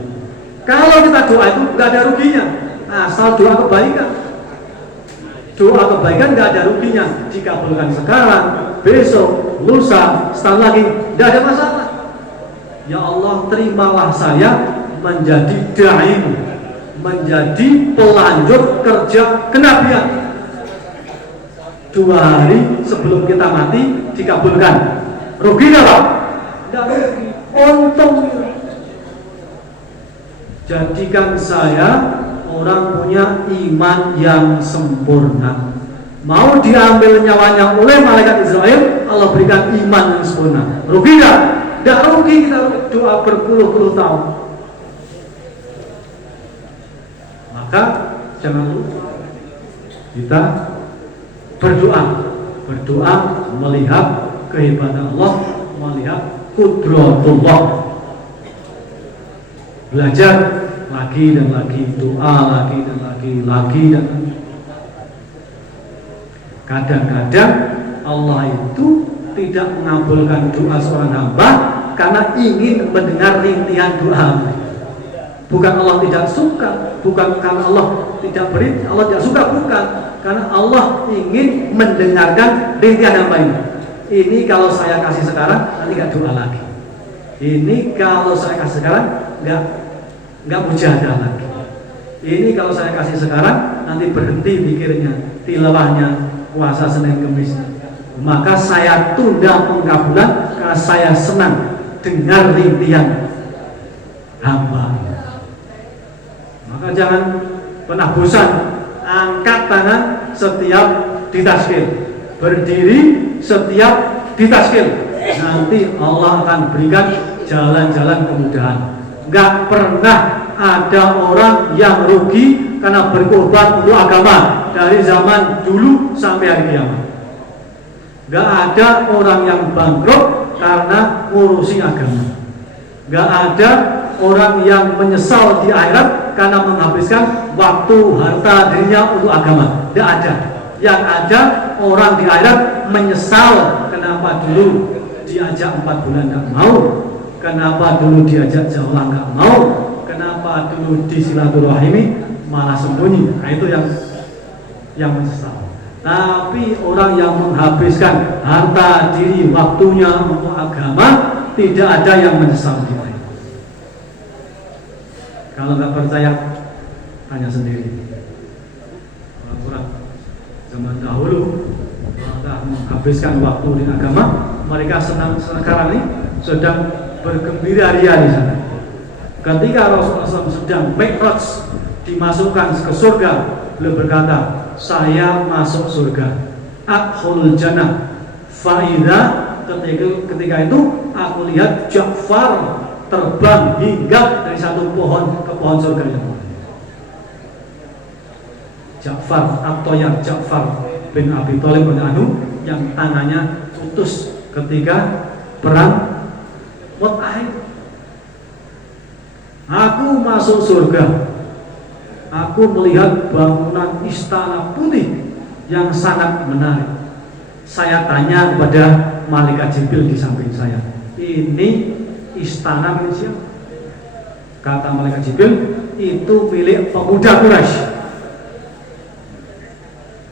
Kalau kita doa itu nggak ada ruginya, asal doa kebaikan. Doa kebaikan nggak ada ruginya. Dikabulkan sekarang, besok, lusa, setahun lagi, nggak ada masalah. Ya Allah, terimalah saya menjadi da'i, menjadi pelanjut kerja kenabian. 2 hari sebelum kita mati dikabulkan. Rugi nggak, Pak? Nggak rugi, untung. Jadikan saya orang punya iman yang sempurna. Mau diambil nyawanya oleh malaikat Israel, Allah berikan iman yang sempurna. Rugi nggak? Nggak rugi. Kita doa berpuluh-puluh tahun. Maka jangan lupa kita berdoa melihat kehebatan Allah, melihat kudratullah. Belajar lagi dan lagi, doa lagi dan lagi dan lagi. Kadang-kadang Allah itu tidak mengabulkan doa seorang hamba karena ingin mendengar rintihan doa. Bukan Allah tidak suka, bukan karena Allah tidak beri, Allah tidak suka, bukan. Karena Allah ingin mendengarkan rintihan hamba ini. Ini kalau saya kasih sekarang, nanti nggak doa lagi. Ini kalau saya kasih sekarang, nggak mujahadah lagi. Ini kalau saya kasih sekarang, nanti berhenti pikirnya, tilawahnya, puasa Senin Kemis. Maka saya tunda pengkabulan karena saya senang dengar rintihan hamba. Maka jangan pernah bosan, angkat tangan setiap ditazkir, berdiri setiap ditazkir. Nanti Allah akan berikan jalan-jalan kemudahan. Gak pernah ada orang yang rugi karena berkorban untuk agama dari zaman dulu sampai hari kiamat. Gak ada orang yang bangkrut karena ngurusi agama. Gak ada orang yang menyesal di akhirat karena menghabiskan waktu harta dirinya untuk agama. Gak ada. Yang ada orang di akhirat menyesal kenapa dulu diajak 4 bulan nggak mau, kenapa dulu diajak jauh nggak mau, kenapa dulu disilaturahimi malah sembunyi. Nah, itu yang menyesal. Tapi orang yang menghabiskan harta diri waktunya untuk agama, tidak ada yang menyesal di akhirat. Kalau nggak percaya, tanya sendiri. Orang-orang zaman dahulu mereka menghabiskan waktu di agama, mereka senang sekarang ini sedang bergembira ria di sana. Ketika Rasulullah SAW sedang Mi'raj, dimasukkan ke surga, beliau berkata, saya masuk surga, adkhulul jannah. Faida, ketika itu aku lihat Ja'far terbang hingga dari satu pohon ke pohon surga yang lain. Ja'far atau yang Ja'far bin Abi Thalib anhu yang tangannya putus ketika perang Uhud. Aku masuk surga. Aku melihat bangunan istana putih yang sangat menarik. Saya tanya kepada Malaikat Jibril di samping saya, ini istana milik siapa? Kata Malaikat Jibril, itu milik pemuda Quraisy.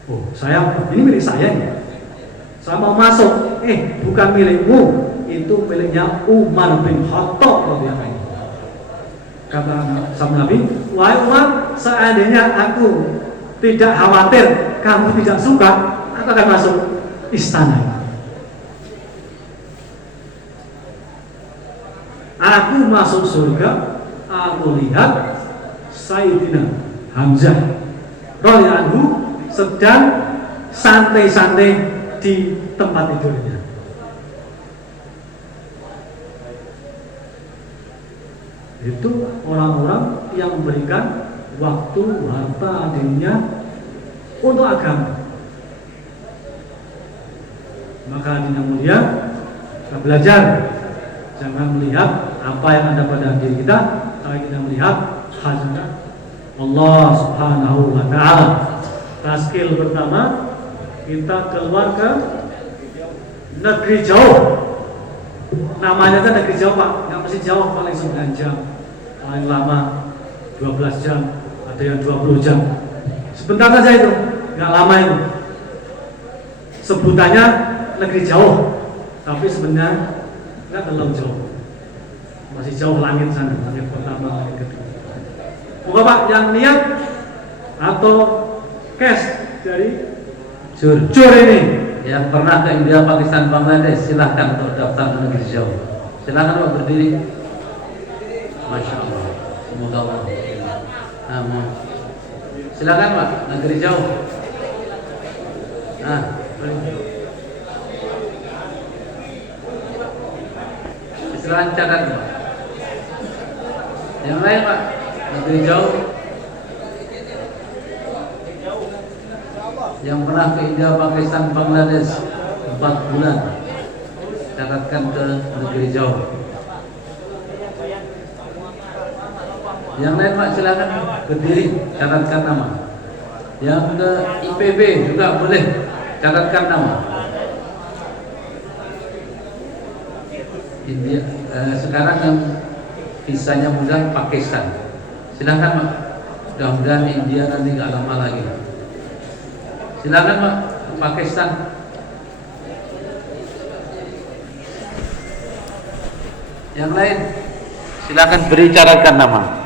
Oh, ini milik saya nih. Saya mau masuk. Bukan milikmu, itu miliknya Umar bin Khattab radhiyallahu anhu. Kata Nabi, wahai Umar, seandainya aku tidak khawatir kamu tidak suka, aku akan masuk istana. Aku masuk surga, aku lihat Sayyidina Hamzah radhiyallahu anhu sedang santai-santai di tempat tidurnya. Itu orang-orang yang memberikan waktu, harta, dirinya untuk agama. Maka yang mulia, kita belajar, jangan melihat apa yang ada pada diri kita, tapi kita melihat khazanah Allah Subhanahu wa Ta'ala. Taskil pertama, kita keluar ke negeri jauh. Namanya kan negeri jauh, Pak. Nggak mesti jauh, paling 9 jam, paling lama 12 jam, ada yang 20 jam. Sebentar saja itu, nggak lama itu. Sebutannya negeri jauh, tapi sebenarnya nggak terlalu jauh. Masih jauh langit sana, langit pertama, langit kedua. Bukan Pak, yang niat atau cash dari jur ini yang pernah ke India, Pakistan, Bangladesh, silahkan untuk daftar ke negeri jauh. Silahkan Pak berdiri. Masya Allah. Semoga Allah. Amin. Silahkan Pak, negeri jauh. Nah, silahkan catat Pak. Yang lain Pak, negeri jauh. Yang pernah ke India, Pakistan, Bangladesh 4 bulan, catatkan ke negeri jauh. Yang lain Pak silakan berdiri, catatkan nama. Yang ke IPB juga boleh, catatkan nama. India, sekarang yang visanya mudah Pakistan, silakan Pak. Mudah-mudahan India nanti nggak lama lagi. Silakan Pak, Pakistan. Yang lain silakan beri catatkan nama.